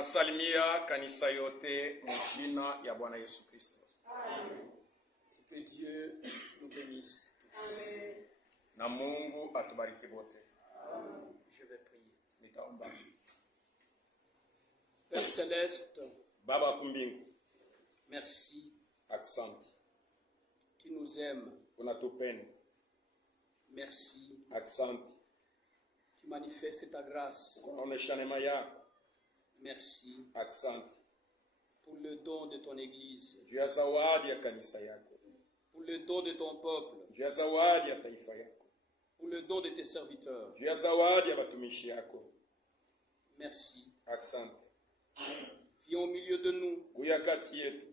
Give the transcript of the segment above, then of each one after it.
Tunasalimia kanisa yote mjina ya Bwana Yesu Kristo. Amen. Que Dieu nous bénisse tous. Amen. Na Mungu atubariki wote. Amen. Je vais prier. Nitaomba. Père Céleste, Baba kumbingu, merci. Asante. Tu nous aimes. Unatupenda. Merci. Asante. Tu manifestes ta grâce. Unaonesha neema yako. Merci. Asante. Pour le don de ton église. Juu ya zawadi ya kanisa yako. Pour le don de ton peuple. Juu ya zawadi ya taifa yako. Pour le don de tes serviteurs. Juu ya zawadi ya watumishi yako. Merci. Asante. Viens au milieu de nous. Uya kati yetu.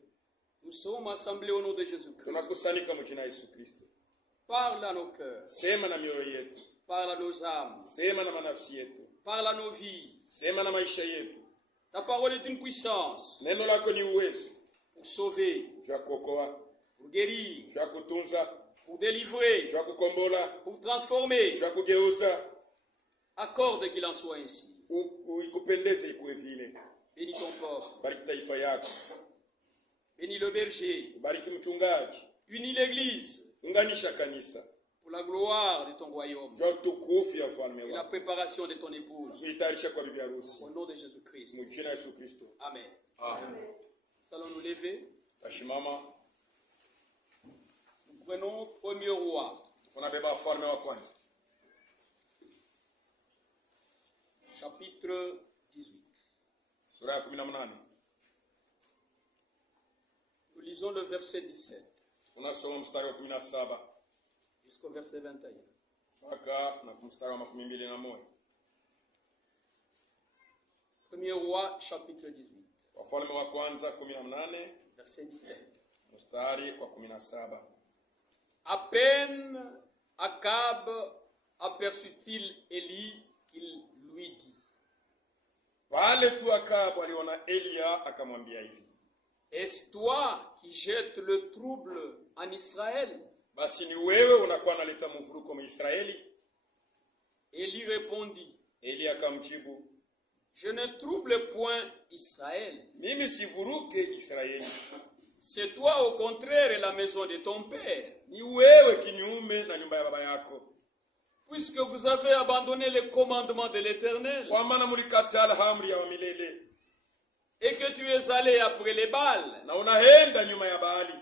Nous sommes assemblés au nom de Jésus-Christ. Tunakusanyika mjina Yesu Kristo. Parle à nos cœurs. Sema na mioyo yetu. Parle à nos âmes. Sema na manafsi yetu. Parle à nos vies. Sema na maisha yetu. Ta parole est une puissance. Neno lako ni uwezo. Pour sauver. Juu ya kuokoa. Pour guérir. Juu ya kutunza. Pour délivrer. Juu ya kukombola. Pour transformer. Juu ya kugeuza. Accorde qu'il en soit ainsi. Ikupendeze ikuwe vile. Bénis ton peuple. Bariki taifa yako. Bénis le berger. Bariki mchungaji. Unis l'église. Unganisha kanisa. Pour la gloire de ton royaume. Juu ya utukufu ya ufalme Et la wako. préparation de ton épouse. Uitayarisha kwa bibi harusi. Au nom de Jésus-Christ. Mjina Yesu Kristo. Amen. Amen. Nous allons nous lever. Tashimama. Nous prenons premier roi. Tunabeba wafalme wa kwanza. Chapitre 18. Sura ya 18. Nous lisons le verset 17 Tunasoma mstari wa 17 jusqu'au verset 21. mpaka na mstari wa 21. Premier roi, chapitre 18. Wafalme wa kwanza 18 Verset 17. mstari wa 17. À peine Akab aperçut-il Élie qu'il lui dit: Pale tu Akabu aliona Elia akamwambia hivi: Est-ce toi qui jettes le trouble en Israël? Basi ni wewe unakuwa unaleta mvuruko Israeli? Élie répondit: Elia akamjibu: Je ne trouble point Israël. Mimi sivuruke Israeli. C'est toi au contraire la maison de ton père. Ni wewe kinyume na nyumba ya baba yako. Puisque vous avez abandonné les commandements de l'Éternel Kwa maana mlikatala amri ya milele et que tu es allé après les Baals, na unaenda nyuma ya Baali.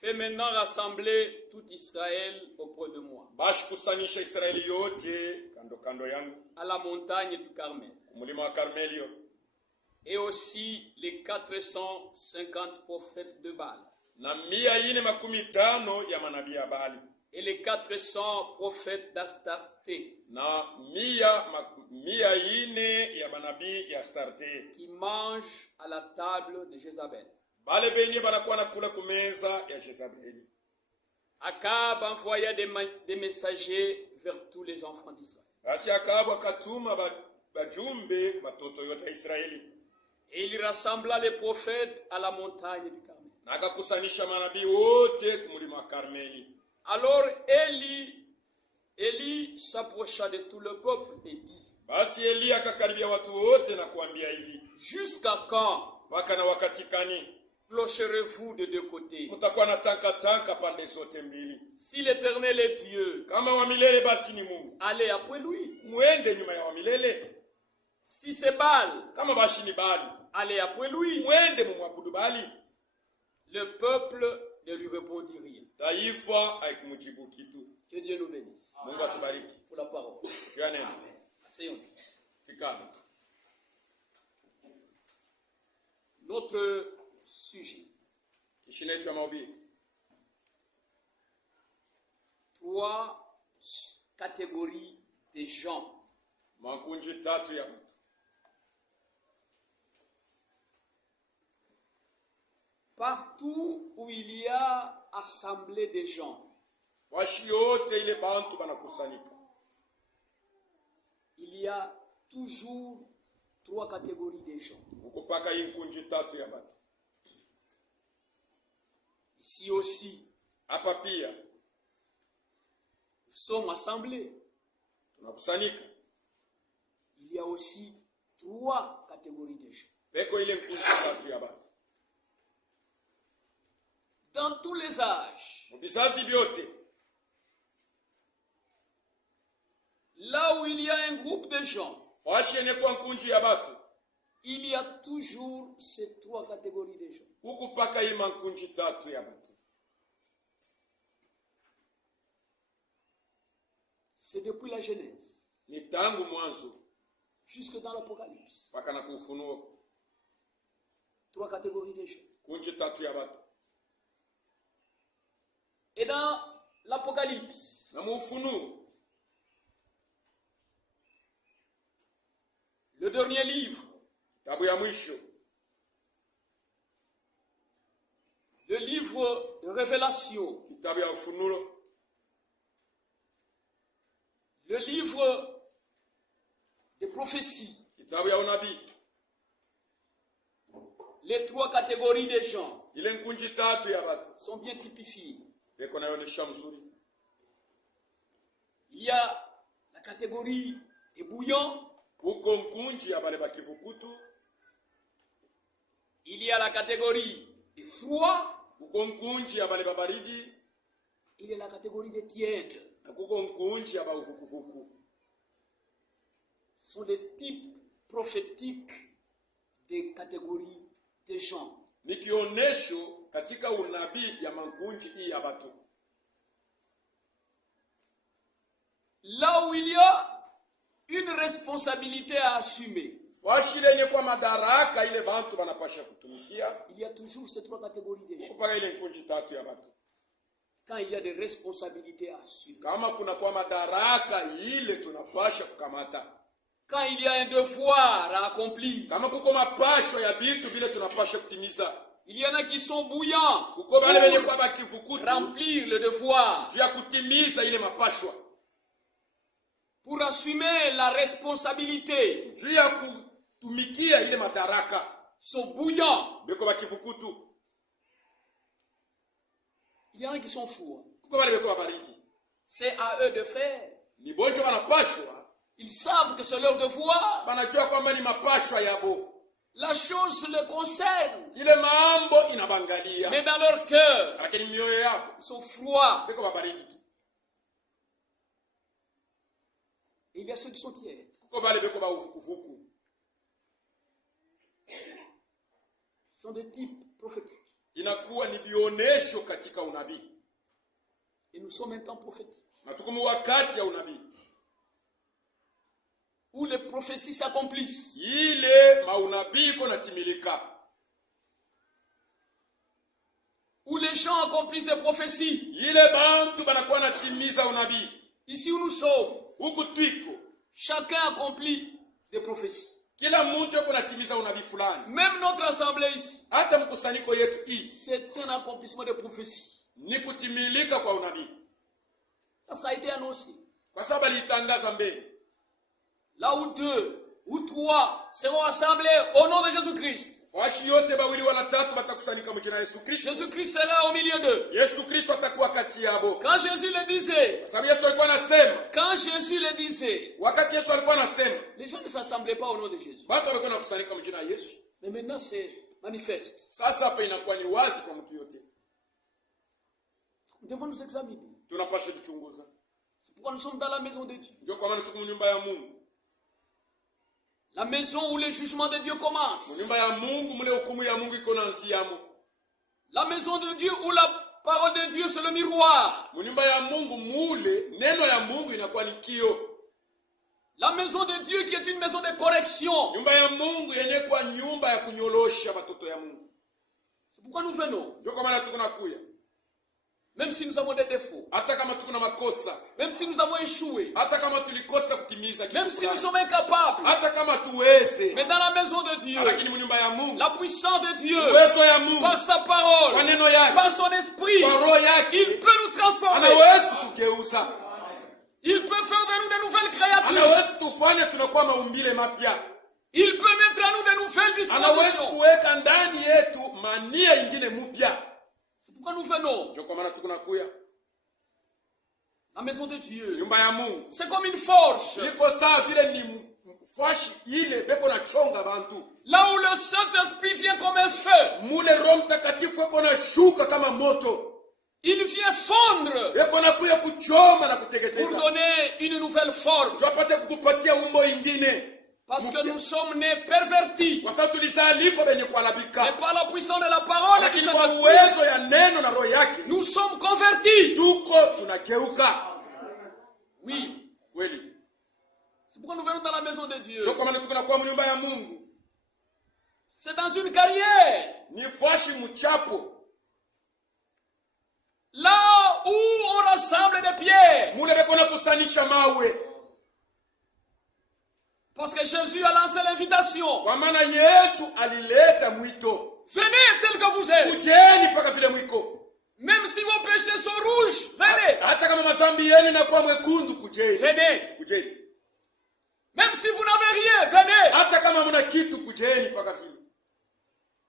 fais maintenant rassembler tout Israël auprès de moi, Basi kusanyisha Israeli yote kando kando yangu à la montagne du Carmel, mlima wa Karmelio, et aussi les 450 prophètes de Baal, na 450 ya manabii ya Baali, et les 400 prophètes d'Astarté, na 400 ya manabii ya Astarte, qui mangent à la table de Jézabel. bale benye banakuwa nakula kumeza ya Jezabeli. Akab envoya des messagers vers tous les enfants d'Israël. Basi Akabu akatuma bajumbe batoto yote ya Israeli, Et il rassembla les prophètes à la montagne du Carmel. na akakusanisha manabii wote kumlima wa Karmeli. Alors Élie s'approcha de tout le peuple et dit: Basi Elia akakaribia watu wote na kuambia hivi: Jusqu'à quand mpaka na wakati kani clocherez-vous de deux côtés? mtakuwa na tanka pande zote mbili? Si l'Éternel est Dieu, Kama wa milele basi ni Mungu, allez après lui. muende nyuma ya wa milele. Si c'est Baal, Kama bashi ni Baali, allez après lui. muende mumwabudu Baali. Le peuple ne lui répondit rien. Taifa haikumjibu kitu. Que Dieu nous bénisse. Mungu atubariki. Pour la parole. Juu ya neno. Asseyons-nous. Tikana. Notre sujet: Kishina yetu ya mahubiri. 3 catégories de gens. Makunji 3 ya watu. Partout où il y a assemblée de gens, Fashi yote ile bantu banakusanyika, il y a toujours 3 catégories de gens. ukupaka hii kunji 3 ya watu. Ici aussi, Hapa pia nous sommes assemblés. tunakusanyika. Il y a aussi 3 catégories de gens. peko ile nkunji tatu ya batu. Dans tous les âges, Mubizazi byote, là où il y a un groupe de gens, fashi ene kwa nkunji ya batu, il y a toujours ces trois catégories de gens. kuku paka ima nkunji tatu ya batu. C'est depuis la Genèse Ni tangu mwanzo jusque dans l'Apocalypse. paka na kufunuo, Trois catégories de gens. kunji tatu ya batu. Et dans l'Apocalypse, Na mufunuo, le dernier livre, tabu ya mwisho, le livre de Révélation, kitabu ya ufunuo, le livre de prophétie, kitabu ya unabii, les trois catégories de gens ile nkunji tatu ya batu sont bien typifiées. peko nayonesha mzuri. Il y a la catégorie des bouillants, Kuko nkunji ya bale bakivukutu, il y a la catégorie des froids, kuko nkunji ya bale babaridi, il y a la catégorie des tièdes. na kuko nkunji ya bauvukuvuku. Ce sont des types prophétiques des catégories de gens. Ni kionesho katika unabii ya mankunji hii ya batu. Là où il y a une responsabilité à assumer, Fashi ile kwa madaraka ile bantu banapasha kutumikia, il y a toujours ces trois catégories de gens. kupaka ile nkunji tatu ya batu. Quand il y a des responsabilités à assumer, Kama kuna kwa madaraka ile tunapasha kukamata. quand il y a un devoir à accomplir, Kama kuko mapasho ya bitu vile tunapasha kutimiza. il y en a qui sont bouillants Kuko bale wenye kwa pour bakivukutu remplir le devoir, juu ya kutimiza ile mapashwa, pour assumer la responsabilité. juu ya kutumikia ile madaraka. Ils sont bouillants. Beko bakivukutu, Il y en a qui sont fous. kuko bale beko babaridi. C'est à eux de faire. Ni bonjo banapashwa, Ils savent que c'est leur devoir. banajua kwamba ni mapashwa yabo. La chose les concerne. Ile mambo inabangalia. Mais dans leur cœur, Lakini mioyo yabo ils sont froids. beko babaridi tu. Et il y a ceux qui sont tièdes. Kuko bale beko bauvukuvuku. Ce sont des types prophétiques. Inakuwa ni bionesho katika unabii. Et nous sommes un temps prophétique Na tuko mu wakati ya unabii. où les prophéties s'accomplissent. Ile maunabii iko natimilika. Où les gens accomplissent des prophéties. Ile bantu banakuwa natimiza unabii. Ici où nous sommes, Huku twiko, chacun accomplit des prophéties. kila muntu yuko natimiza unabii fulani. Même notre assemblée ici, Hata mkusanyiko yetu hii c'est un accomplissement de prophéties. ni kutimilika kwa unabii. Ça a été annoncé. Kwa sababu alitangaza mbele. Là où deux ou trois seront assemblés au nom de Jésus-Christ, Fashi yote bawili wala tatu batakusanyika mu jina la Yesu Kristo. Jésus-Christ sera au milieu d'eux. Yesu Kristo atakuwa kati yabo. Quand Jésus le disait, Sababu Yesu alikuwa anasema, quand Jésus le disait, wakati Yesu alikuwa anasema, les gens ne s'assemblaient pas au nom de Jésus. watu walikuwa wanakusanyika mu jina la Yesu. Mais maintenant c'est manifeste. Sasa hapa inakuwa ni wazi kwa mtu yote. Nous devons nous examiner. Tunapaswa kuchunguza. C'est pourquoi nous sommes dans la maison de Dieu. Ndio kwa maana tuko nyumba ya Mungu. La maison où le jugement de Dieu commence. Nyumba ya Mungu mule hukumu ya Mungu iko naanziamo. La maison de Dieu où la parole de Dieu c'est le miroir. Nyumba ya Mungu mule neno ya Mungu inakuwa ni kio. La maison de Dieu qui est une maison de correction. Nyumba ya Mungu yenye kwa nyumba ya kunyolosha watoto ya Mungu. C'est pourquoi nous venons. Ndio kwa maana tuko nakuya. Même si nous avons des défauts. Hata kama tuko na makosa, Même si nous avons échoué. hata kama tulikosa kutimiza kitu Même si nous fulani, sommes incapables. hata kama tuweze, Mais dans la maison de Dieu, lakini nyumba ya Mungu, la puissance de Dieu, uwezo ya Mungu, par sa kwa parole, neno yake, par son esprit, kwa roho yake, il peut nous transformer. anaweza kutugeuza. Il peut faire de nous de nouvelles créatures. Anaweza kutufanya tunakuwa maumbile mapya. Il peut mettre à nous de nouvelles Anaweza dispositions. kuweka ndani yetu mania ingine mpya. C'est pourquoi nous venons. Ndio kwa maana tuko nakuya. La maison de Dieu, Nyumba ya Mungu c'est comme une forge. iko sawa vile ni fashi ile beko na chonga bantu. Là où le Saint-Esprit vient comme un feu. Mule Roho Mtakatifu eko na shuka kama moto. Il vient fondre Eko na kuya kuchoma na pour kuteketeza. donner une nouvelle forme. Tupate kukupatia umbo ingine. Parce que nous sommes nés pervertis. Kwa sababu tulizaliko benye kualabika. Et par la puissance de la parole et du Lakini kwa Saint-Esprit, uwezo ya neno na roho yake. nous sommes convertis. Tuko tunageuka. Oui. Kweli. C'est pourquoi nous venons dans la maison de Dieu. Sio kama tuko na kwa nyumba ya Mungu. C'est dans une carrière. Ni fashi mchapo. Là où on rassemble des pierres. Mule beko na kusanisha mawe. Parce que Jésus a lancé l'invitation. Kwa maana Yesu alileta mwito. Venez tel que vous êtes. Kujeni paka vile mwiko. Même si vos péchés sont rouges, venez. Hata kama mazambi yenu na kwa mwekundu kujeni. Venez. Kujeni. Même si vous n'avez rien, venez. Hata kama muna kitu kujeni paka vile.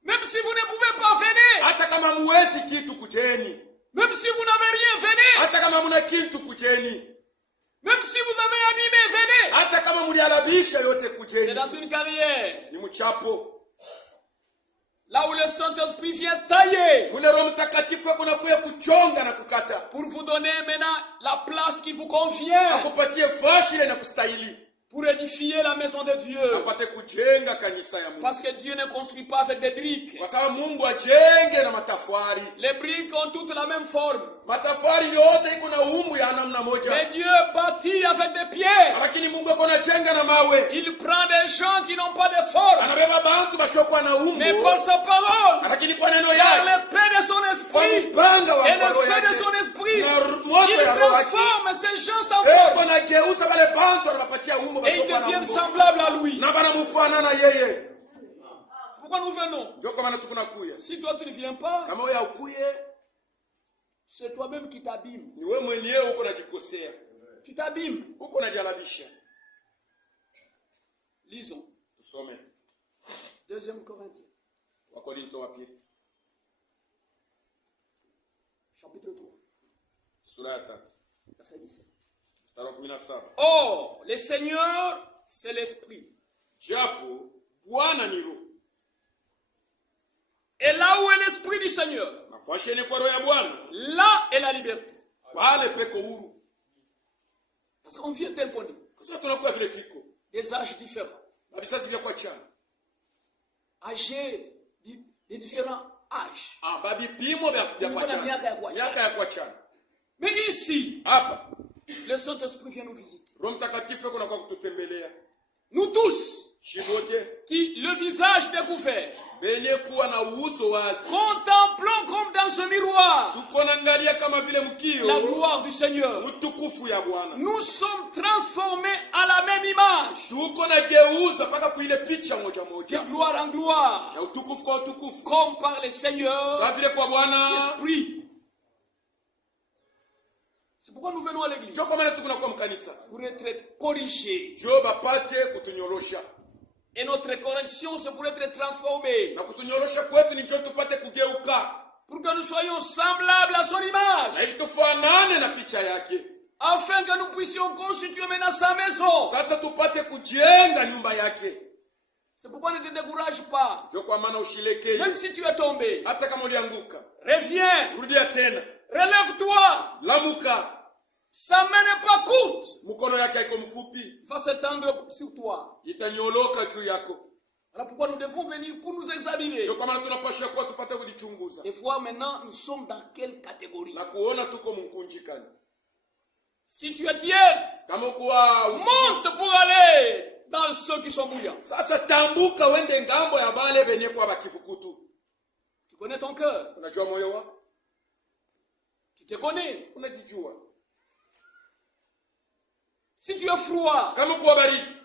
Même si vous ne pouvez pas, venez. Hata kama muwezi kitu kujeni. Même si vous n'avez rien, venez. Hata kama muna kitu kujeni. Même si vous avez animé, venez. Hata kama mulialabisha yote C'est kujeni. dans une carrière. Ni mchapo. Là où le Saint-Esprit vient tailler. Mule Roho Mtakatifu kuna kuya kuchonga na kukata. Pour vous donner maintenant la place qui vous convient. Akupatie fashi ile na kustahili. Pour édifier la maison de Dieu. Apate kujenga kanisa ya Mungu. Parce que Dieu ne construit pas avec des briques. Kwa sababu Mungu ajenge na matafari. Les briques ont toutes la même forme. Matafari yote iko na umbo ya namna moja. Mais Dieu bâtit avec des pierres. Lakini Mungu ako anajenga na mawe. Il prend des gens qui n'ont pas de forme. Anabeba bantu bashokuwa na umbo. Mais par sa parole, Lakini kwa neno par yake, le paix de son kwa esprit mpanga wa et le roho feu de yake, son esprit, na moto il ya roho yake, transforme ces gens sans eko forme. anageuza wale bantu anapatia umbo Et ils bashokuwa na deviennent umbo. semblables à lui. Na banamfanana yeye. C'est pourquoi nous venons. Ndio kwa maana tukuna kuya. Si toi tu ne viens pas, Kama wewe ukuye, c'est toi-même qui t'abîmes. ni wewe mwenyewe uko unajikosea. Tu t'abîmes. Uko unajalabisha. Lisons. Tusome 2 Corinthiens, Wakorintho wa pili, chapitre 3, sura ya 3, verset 17. mstari wa 17. Or, le Seigneur, c'est l'Esprit. Japo Bwana ni roho. Et là où est l'Esprit du Seigneur, Nafasi ni kwa roho ya Bwana. là est la liberté. Pale peko huru. Parce qu'on vient tel qu'on est. Kwa sababu tunakuwa vile tiko. Des âges différents. Babisasi vya kwa chana. Âgés de différents âges. Babi pimo vya kwa chana. Miaka ya kwa chana. Mais ici, Hapa le Saint-Esprit vient nous visiter. Roho Mtakatifu kuna kwa kututembelea. Nous tous, Shibote qui le visage découvert, benye kuwa na uso wazi. contemplons comme dans ce miroir Tuko naangalia kama vile mkio. la gloire du Seigneur. Utukufu ya Bwana. Nous sommes transformés à la même image. Tuko na geuza paka kuile picha moja De moja. gloire en gloire. Ya utukufu kwa utukufu. Comme par le Seigneur, Sawa vile kwa Bwana. l'Esprit. C'est pourquoi nous venons à l'église. Njoo kwa maana tuko na kwa mkanisa. Pour être corrigés. Njoo bapate kutunyorosha. Et notre correction, c'est pour être transformés. Na kutunyorosha kwetu ni njoo tupate kugeuka. Pour que nous soyons semblables à son image. Na ili tufanane na picha yake. Afin que nous puissions constituer maintenant sa maison. Sasa tupate kujenga nyumba yake. C'est pourquoi ne te décourage pas. Njoo kwa maana ushilekee. Même si tu es tombé. Hata kama ulianguka. Reviens. Rudia tena. Relève-toi. Lamuka. Sa main n'est pas courte. Mkono yake haiko mfupi. Il va s'étendre sur toi. Itanyoloka juu yako. Voilà pourquoi nous devons venir pour nous examiner. Njoo kwa maana tunapaswa kwa tupate kujichunguza. Et voir maintenant nous sommes dans quelle catégorie. Na kuona tuko mkunjikani. Si tu es tiède, Kama kuwa monte pour aller dans ceux qui sont bouillants. sasa tambuka wende ngambo ya bale benye kwa bakifukutu. Tu connais ton cœur. Unajua moyo wako? Tu te connais. Unajijua. Si tu es froid, Kama kuwa baridi,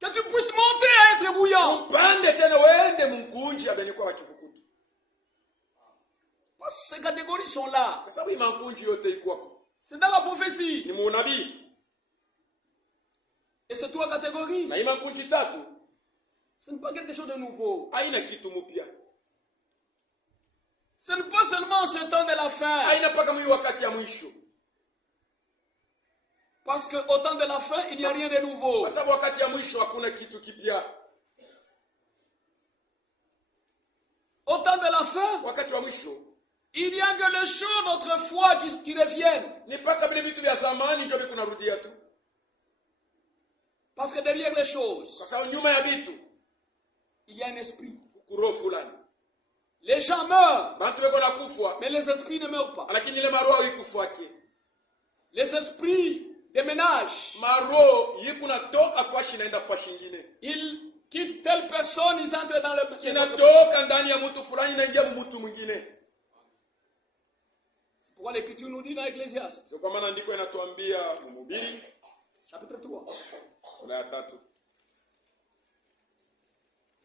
que tu puisses monter à être bouillant. upande tena wende mkunji ya benye kwa bakifukutu. Parce que ces catégories sont là. Kwa sababu imankunji yote iko hapo. C'est dans la prophétie. Ni muunabii. Et ces trois catégories, Na imankunji tatu ce n'est pas quelque chose de nouveau. haina kitu mpya. Ce n'est pas seulement ce temps de la fin. Haina paka mwi wakati ya mwisho. Parce qu'au temps de la fin, il n'y a rien de nouveau. Kwa sababu wakati ya mwisho hakuna kitu kipya. Au temps de la fin, Wakati wa mwisho il n'y a que les choses d'autrefois qui reviennent. ni mpaka vile vitu vya zamani ndio vikunarudia tu. Parce que derrière les choses, Kwa sababu nyuma ya vitu il y a un esprit. kuroho fulani. Les gens meurent, Bantu weko nakufa mais les esprits ne meurent pas. lakini ile maroho ikufuake. Les esprits déménagent. Maroho yikunatoka fashi naenda fashi nyingine. Ils quittent telle personne, ils entrent dans les autres. Inatoka ndani ya mtu fulani na ingia mtu mwingine. C'est pourquoi l'Écriture nous dit dans Ecclésiaste, Sio kwa maana andiko inatuambia Mhubiri chapitre 3, sura ya 3.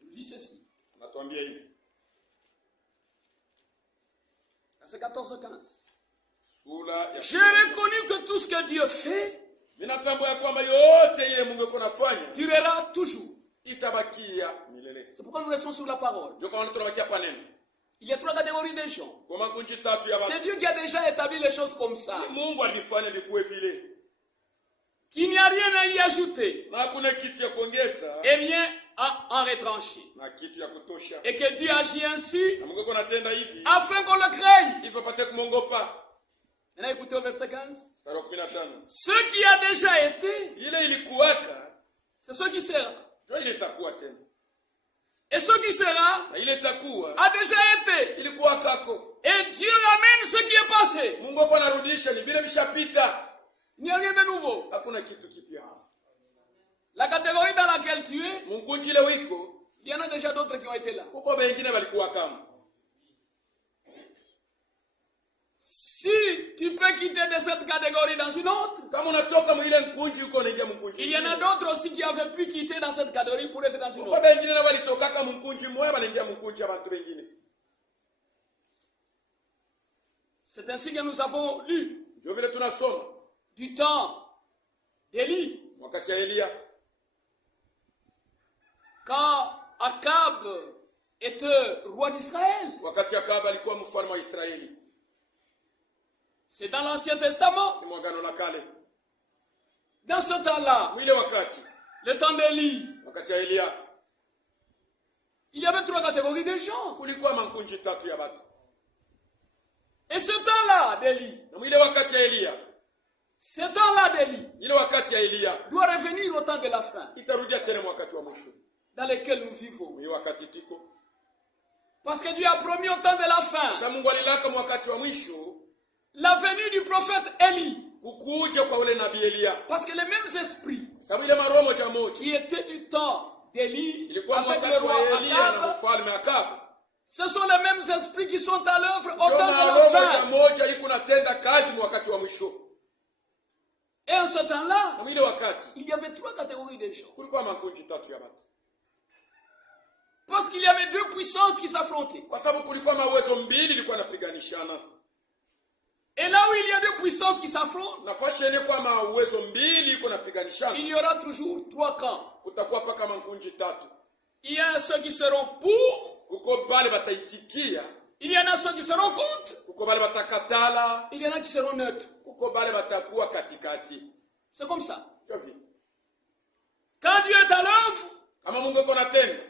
il dit ceci, Anatuambia hivi. verset 14-15. Sura ya J'ai reconnu que tout ce que Dieu fait Ninatambua kwamba yote yeye Mungu yuko nafanya durera toujours. itabakia milele. C'est pourquoi nous restons sur la parole. Ndio kwa maana tunabakia pa neno. Il y a 3 catégories de gens. Kwa makundi tatu ya C'est watu. Dieu qui a déjà établi les choses comme ça. Mungu alifanya vikuwe vile. Qu'il n'y a rien à y ajouter. Na hakuna kitu ya kuongeza Et rien à en retrancher. na kitu ya kutosha. Et que Dieu agit ainsi Na Mungu yuko anatenda hivi afin qu'on le craigne. hivyo pate kumongopa. Maintenant écoutez au verset 15. Mstari wa 15. Ce qui a déjà été, Ile ilikuwaka c'est ce qui sera. ndio ile itakuwa tena. Et ce qui sera Na ile itakuwa a déjà été. ilikuwa kako. Et Dieu ramène ce qui est passé. Mungu yuko anarudisha ni vile vishapita. Il n'y a rien de nouveau. Hakuna kitu kipya. La catégorie dans laquelle tu es, Mungu ile wiko il y en a déjà d'autres qui ont été là. kuko wengine walikuwa kama. Si tu peux quitter de cette catégorie dans une autre, Kama unatoka mwile nkunji uko unaingia mkunji. il y en a d'autres aussi qui avaient pu quitter dans cette catégorie pour être dans une Kuko autre. wengine na walitoka kama mkunji mmoja wanaingia mkunji ya watu wengine. C'est ainsi que nous avons lu Ndio vile tunasoma du temps d'Élie, wakati ya Elia quand Akab était roi d'Israël. wakati Akaba alikuwa mfalme wa Israeli. C'est dans l'Ancien Testament. Ni mwagano la kale. Dans ce temps-là, Mwile wakati le temps d'Élie, wakati ya Elia il y avait 3 catégories de gens. kulikuwa mankunji tatu ya watu. Et ce temps-là d'Élie, Na mwile wakati ya Elia, ce temps-là d'Élie ile wakati ya Elia doit revenir au temps de la fin itarudia tena wakati wa mwisho. dans lequel nous vivons. Mwile wakati tiko. Parce que Dieu a promis au temps de la fin Sasa Mungu alilaka wakati wa mwisho la venue du prophète Élie. kukuja kwa ule nabii Elia. Parce que les mêmes esprits Sababu ile maroho moja moja qui étaient du temps d'Élie ilikuwa avec le wakati roi wa Elia na Akab, mfalme Akaba. ce sont les mêmes esprits qui sont à l'œuvre au Ndio temps de maroho la moja fin. moja iko natenda kazi wakati wa mwisho. Et en ce temps-là, Na mwile wakati il y avait 3 catégories de gens. kulikuwa makunji tatu ya watu. Parce qu'il y avait 2 puissances qui s'affrontaient. Kwa sababu kulikuwa mawezo mbili ilikuwa napiganishana. Et là où il y a 2 puissances qui s'affrontent, Nafasi yenye kwa mawezo mbili iko napiganishana. il y aura toujours 3 camps. Kutakuwa paka makunji tatu. Il y a ceux qui seront pour, Kuko bale bataitikia, il y en a ceux qui seront contre, kuko bale batakatala, il y en a qui seront neutres. kuko bale batakuwa katikati. C'est comme ça. Chofi. Quand Dieu est à l'œuvre, Kama Mungu yuko natenda,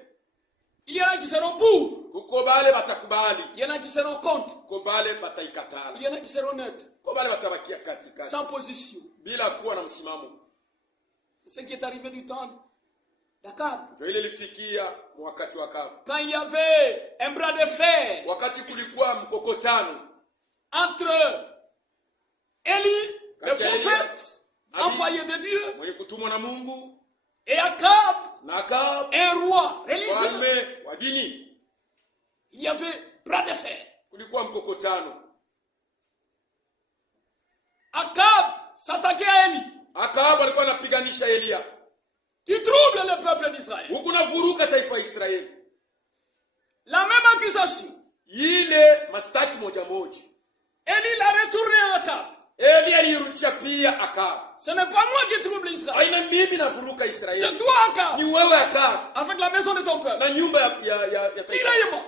il y en a qui seront pour, kuko bale batakubali, il y en a qui seront contre, kuko bale bataikatala. il y en a qui seront neutres, Kuko bale batabakia katikati sans position. bila kuwa na msimamo. C'est ce qui est arrivé du temps d'Akab. Ndio ile ilifikia wakati wa Akaba. Quand il y avait un bras de fer Wakati kulikuwa mkokotano entre Élie, le kati ya Elia, prophète, nabii envoyé de Dieu, mwenye kutumwa na Mungu, et Akab, na Akaba un roi religieux, mfalme wa dini, il y avait bras de fer. kulikuwa mkokotano. Akab s'attaquait à Élie. Akaba alikuwa anapiganisha Elia. Tu troubles le peuple d'Israël. Huku navuruka taifa la Israeli. La même accusation. Ile mastaki moja moja. Élie l'a retourné à Akab. Elia alirudia pia Akaba. Ce n'est pas moi qui trouble Israël. Aina mimi navuruka Israeli. C'est toi, Akab. Ni wewe Akaba. Avec la maison de ton peuple. Na nyumba ya taifa. Tiraillement.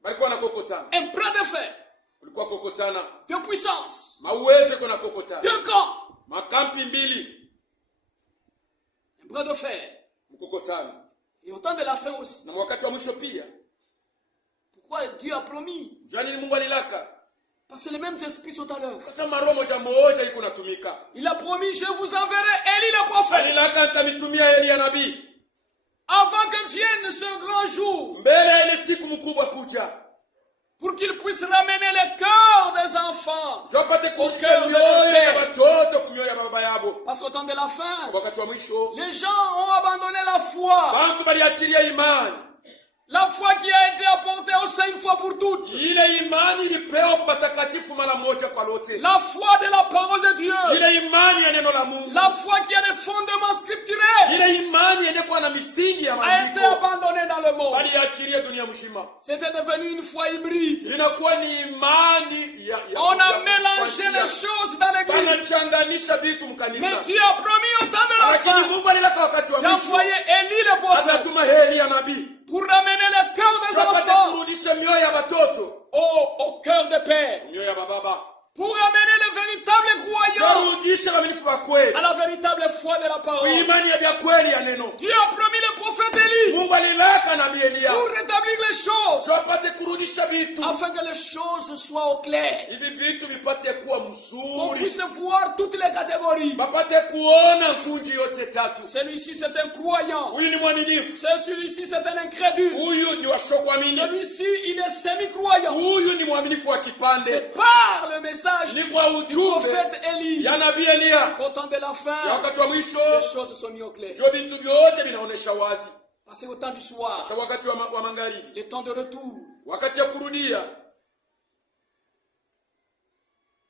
Balikuwa na kokotana. Un bras de fer. Kulikuwa kokotana. De puissance. Mauweze kuna kokotana. 2 camps. makampi mbili, un bras de fer. mkokotano. Et au temps de la fin aussi. Na wakati wa mwisho pia. Pourquoi Dieu a promis? Jani Mungu alilaka. Parce que les mêmes esprits sont à l'œuvre. Sasa maroho moja moja iko natumika. Il a promis, je vous enverrai Élie le prophète. Alilaka nitamitumia Elia nabii. Avant que vienne ce grand jour. Mbele ile siku mkubwa kuja. Pour qu'il puisse ramener les cœurs des enfants. Jopate kurudisha mioyo ya watoto kumioyo ya baba yabo. Parce qu'au temps de la fin, wakati wa mwisho, les gens ont abandonné la foi. Bantu baliachilia imani. La foi qui a été apportée au sein une fois pour toutes. Ile imani ilipewa kwa matakatifu mara moja kwa lote. La foi de la parole de Dieu. Ile imani ya neno la Mungu. La foi qui a les fondements scripturels. Ile imani yenye na misingi ya a maandiko. été abandonnée dans le monde. Baliachilia dunia mzima. C'était devenu une foi hybride. Inakuwa ni imani ya on a mélangé les choses dans l'église. Banachanganisha vitu mkanisa. Mais Dieu a promis au temps de la fin. Lakini Mungu alilaka wakati wa mwisho. D'envoyer Élie le prophète. Akatuma Elia nabii. Pour ramener le cœur des enfants au cœur des pères. Pour ramener les véritables croyants à la véritable foi de la parole. Dieu a promis le prophète Élie pour rétablir les choses, afin que les choses soient au clair. On puisse voir toutes les catégories. Celui-ci c'est un croyant. Celui-ci c'est un incrédule. Celui-ci il est semi-croyant. C'est par le message du prophète Élie qu'au temps de la fin, les choses sont mises au clair. Parce qu'au temps du soir, le temps de retour,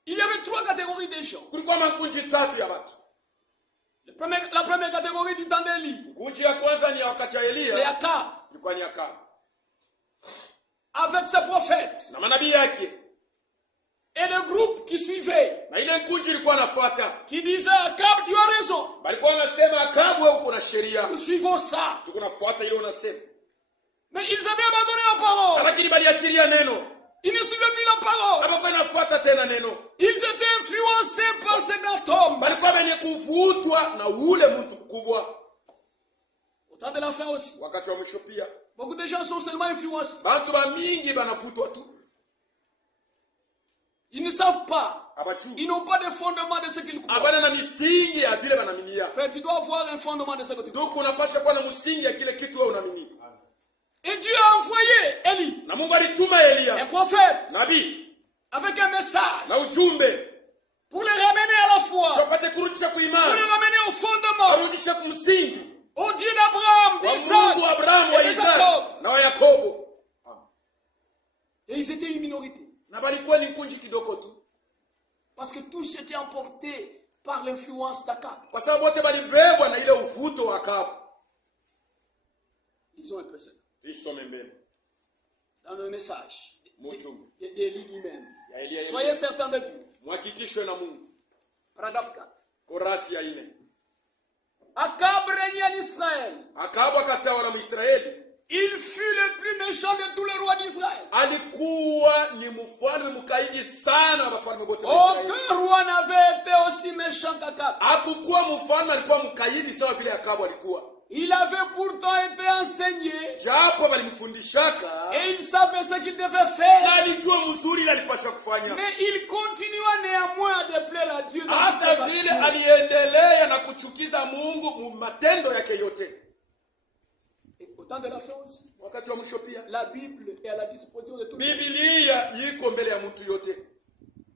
il y avait 3 catégories de gens. La première catégorie du temps d'Élie, c'est Akab. Avec ses prophètes. Et le groupe qui suivait, qui disait Akab, tu as raison. Nous suivons ça. Mais ils avaient abandonné la parole. Ils ne suivaient plus la parole. Ils étaient influencés par ce grand homme. Au temps de la fin aussi, beaucoup de gens sont seulement influencés. Ils ne savent pas. Ils n'ont pas de fondement de ce qu'ils croient. Frère, tu dois avoir un fondement de ce que tu crois. Et Dieu a envoyé Élie, un prophète, avec un message pour les ramener à la foi, pour les ramener au fondement, au Dieu d'Abraham, d'Isaac et de Jacob. Et ils étaient une minorité. Parce que tous étaient emportés par l'influence d'Akab. Ils ont impressionné. Dans le message d'Élie lui-même. Soyez certains de Dieu. Paragraphe 4. Akab régnait en Israël. Il fut le plus méchant de tous les rois d'Israël. Aucun roi n'avait été aussi méchant qu'Akab. Il avait pourtant été enseigné. Et il savait ce qu'il devait faire. Mais il continua néanmoins à déplaire à Dieu dans toutes ses actions. Et au temps de la fin aussi, la Bible est à la disposition de tout le monde.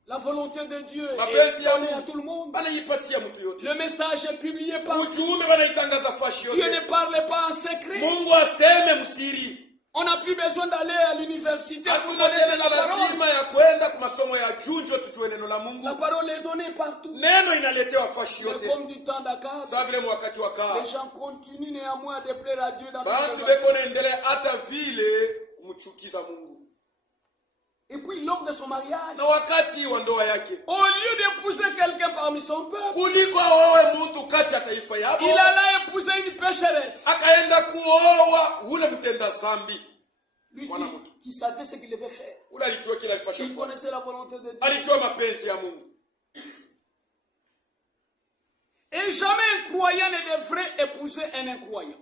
La volonté de Dieu est donnée à tout le monde. Le message est publié partout. Dieu ne parle pas en secret. On n'a plus besoin d'aller à l'université pour connaître la parole. La parole est donnée partout. Mais comme du temps d'Akab, les gens continuent néanmoins à déplaire à Dieu dans toutes les actions. Et puis lors de son mariage, au lieu d'épouser quelqu'un parmi son peuple, il alla épouser une pécheresse. Lui qui savait ce qu'il devait faire. Il connaissait la volonté de Dieu. Et jamais un croyant ne devrait épouser un incroyant.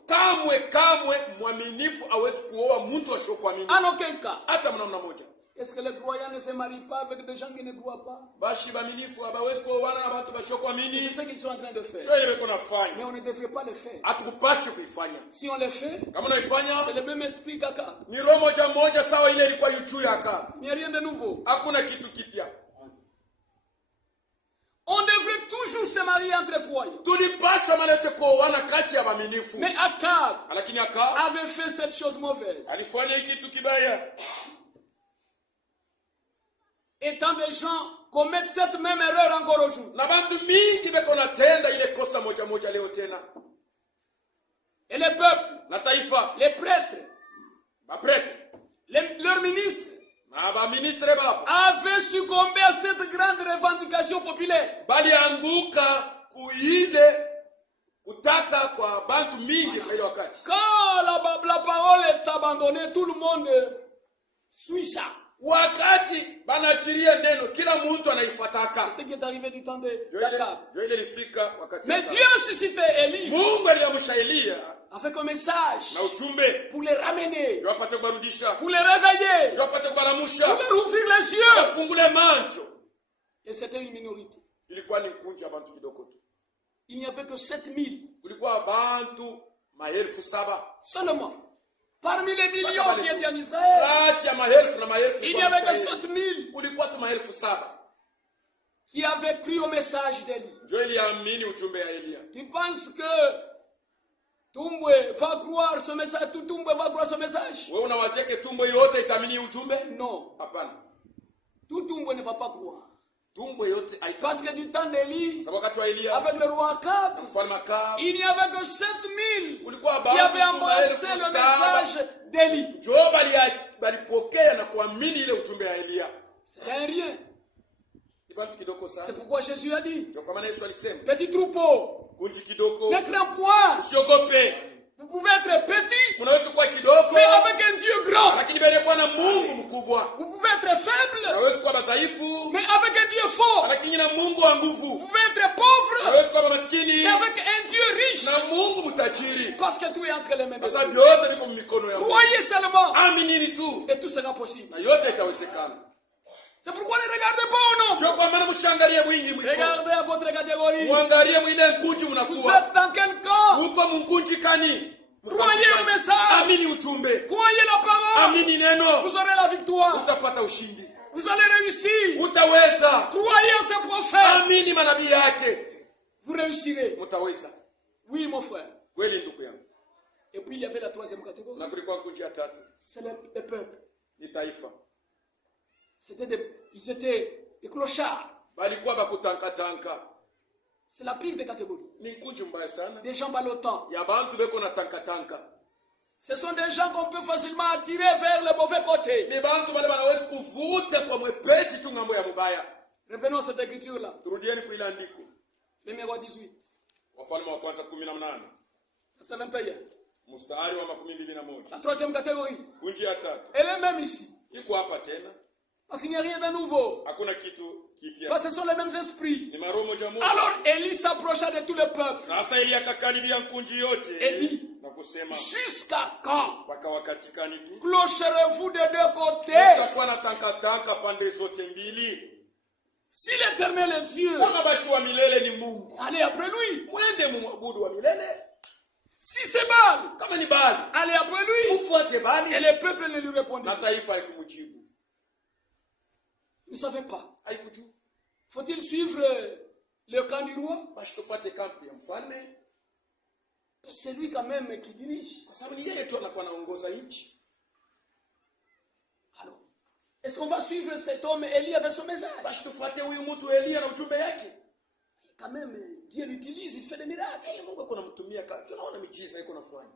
Kamwe mwaminifu hawezi kuoa mtu asiyokuamini. En aucun cas. Hata mnamna moja. Est-ce que les croyants ne se marient pas avec des gens qui ne croient pas? Bashi baminifu hawezi kuoana na watu basiokuamini. C'est ce qu'ils sont en train de faire. Ndio ile kuna fanya. Mais on ne devrait pas le faire. Hatukupashi kuifanya. Si on le fait, Kama unaifanya, c'est le même esprit qu'Akab. ni roho moja sawa ile ilikuwa juu ya Akabu. Il n'y a rien de nouveau. Hakuna kitu kipya. On devrait toujours se marier entre croyants. Tulipasha malete kuoana kati ya baminifu. Mais Akab Lakini Akabu avait fait cette chose mauvaise. alifanya kitu kibaya. Et tant de gens commettent cette même erreur encore aujourd'hui. Na bantu mingi beko natenda ile kosa moja leo tena. Et les peuples, Na taifa, les prêtres, baprete, leurs ministres na ba ministre babo avaient succombé à cette grande revendication populaire. bali anguka kuile kutaka kwa bantu mingi kwa ile wakati. Quand la parole est abandonnée, tout le monde suit ça. Wakati banachiria neno kila mtu anaifuataka. C'est ce qui est arrivé du temps d'Akab. Jo ile ilifika wakati. Mais Dieu suscitait Élie Mungu aliamsha Elia avec un message na ujumbe pour les ramener, jo apate kubarudisha, pour les réveiller, jo apate pour kubalamusha, leur ouvrir les yeux. afungule macho. Et c'était une minorité. Ilikuwa ni kundi ya bantu kidogo tu. Il n'y avait que 7000 Kulikuwa bantu maelfu 7 seulement. Parmi les millions qui étaient en Israël, kati ya maelfu na maelfu il n'y avait que 7000 kulikuwa tu maelfu 7 qui avaient cru au message d'Élie. ndio iliamini ujumbe ya Elia. Tu penses que Tumbwe va croire ce message, tout Tumbwe va croire ce message? Wewe unawazia ke tumbo yote itamini ujumbe? Non. Hapana. Tout Tumbwe ne va pas croire. Tumbo yote haitamini. Parce que du temps d'Élie, Sababu wakati wa Elia, avec le roi Akab, mfalme Akabu, il n'y avait que 7000 kulikuwa qui bantu avaient embrassé le message d'Élie. ndio balipokea na kuamini ile ujumbe ya Elia. C'est rien. Ni bantu kidogo sana. C'est pourquoi Jésus a dit, Ndio kwa maana Yesu alisema, petit troupeau, kunji kidogo, ne crains point. usiogope. Vous pouvez être petit, Unaweza kuwa kidogo, mais avec un Dieu grand. lakini mbele kwa na Mungu mkubwa. Vous pouvez être faible, Unaweza kuwa dhaifu, mais avec un Dieu fort. lakini na Mungu wa Vous nguvu. pouvez être pauvre, Unaweza kuwa maskini, mais avec un Dieu riche. na Mungu mtajiri. Parce que tout est entre les mains de Sasa Dieu. vyote viko mikono ya Mungu. Croyez seulement, Aminini tu, et tout sera possible. na yote itawezekana. C'est pourquoi ne regardez pas au nom. Ndio kwa maana mshangalie mwingi mwiko. Regardez à votre catégorie. Muangalie mwile nkunji Vous mnakuwa. êtes dans quel camp? Huko mkunji kani? Croyez au message. Amini ujumbe. Croyez la parole. Amini neno. Vous aurez la victoire. Utapata ushindi. Vous allez réussir. Utaweza. Croyez en ces prophètes. Amini manabii yake. Vous réussirez. Utaweza. Oui, mon frère. Kweli ndugu yangu. Et puis il y avait la troisième catégorie. Na kulikuwa nkunji ya tatu. C'est le peuple. Ni taifa. Ils étaient des clochards. Balikuwa bakutanka. C'est la pire des catégories. Ni nkunji mbaya sana. Des gens ballotants. Ya bantu beko na tanka. Ce sont des gens qu'on peut facilement attirer vers le mauvais côté. Ni bantu bale banaweza kuvuta kwa mwepesi tu ngambo ya mubaya. Revenons à cette écriture-là. Turudieni kuila andiko. Numéro 18. Wafalme wa kwanza 18. Verset 21. Mstari wa 21. La troisième catégorie. Kunji ya tatu. Elle est même ici. Iko hapa tena. Parce qu'il n'y a rien de nouveau. Hakuna kitu kipya. Parce que ce sont les mêmes esprits. Ni maroho moja moja. Alors Élie s'approcha de tout le peuple Sasa ili akakaribia nkunji yote. et dit, Na kusema jusqu'à quand mpaka wakati gani tu? clocherez-vous des deux côtés? Utakuwa na tanka pande zote mbili. Si l'Éternel est Dieu, Kama basi wa milele ni Mungu, allez après lui. mwende mumwabudu wa milele. Si c'est Baal, Kama ni Baali, allez après lui. ufuate Et Baali. le peuple ne lui répondit Na pas. taifa haikumjibu. Il ne savait pas. Haikujua. Faut-il suivre le camp du roi? Basi tufuate kampi ya mfalme. C'est lui quand même qui dirige. Kwa sababu ni yeye tu anakuwa anaongoza nchi. Alors, est-ce qu'on va suivre cet homme Élie avec son message? Basi tufuate huyu mtu Elia na ujumbe yake. Quand même, Dieu l'utilise, il fait des miracles. Mungu ako namtumia kazi. Tunaona miujiza iko nafanya.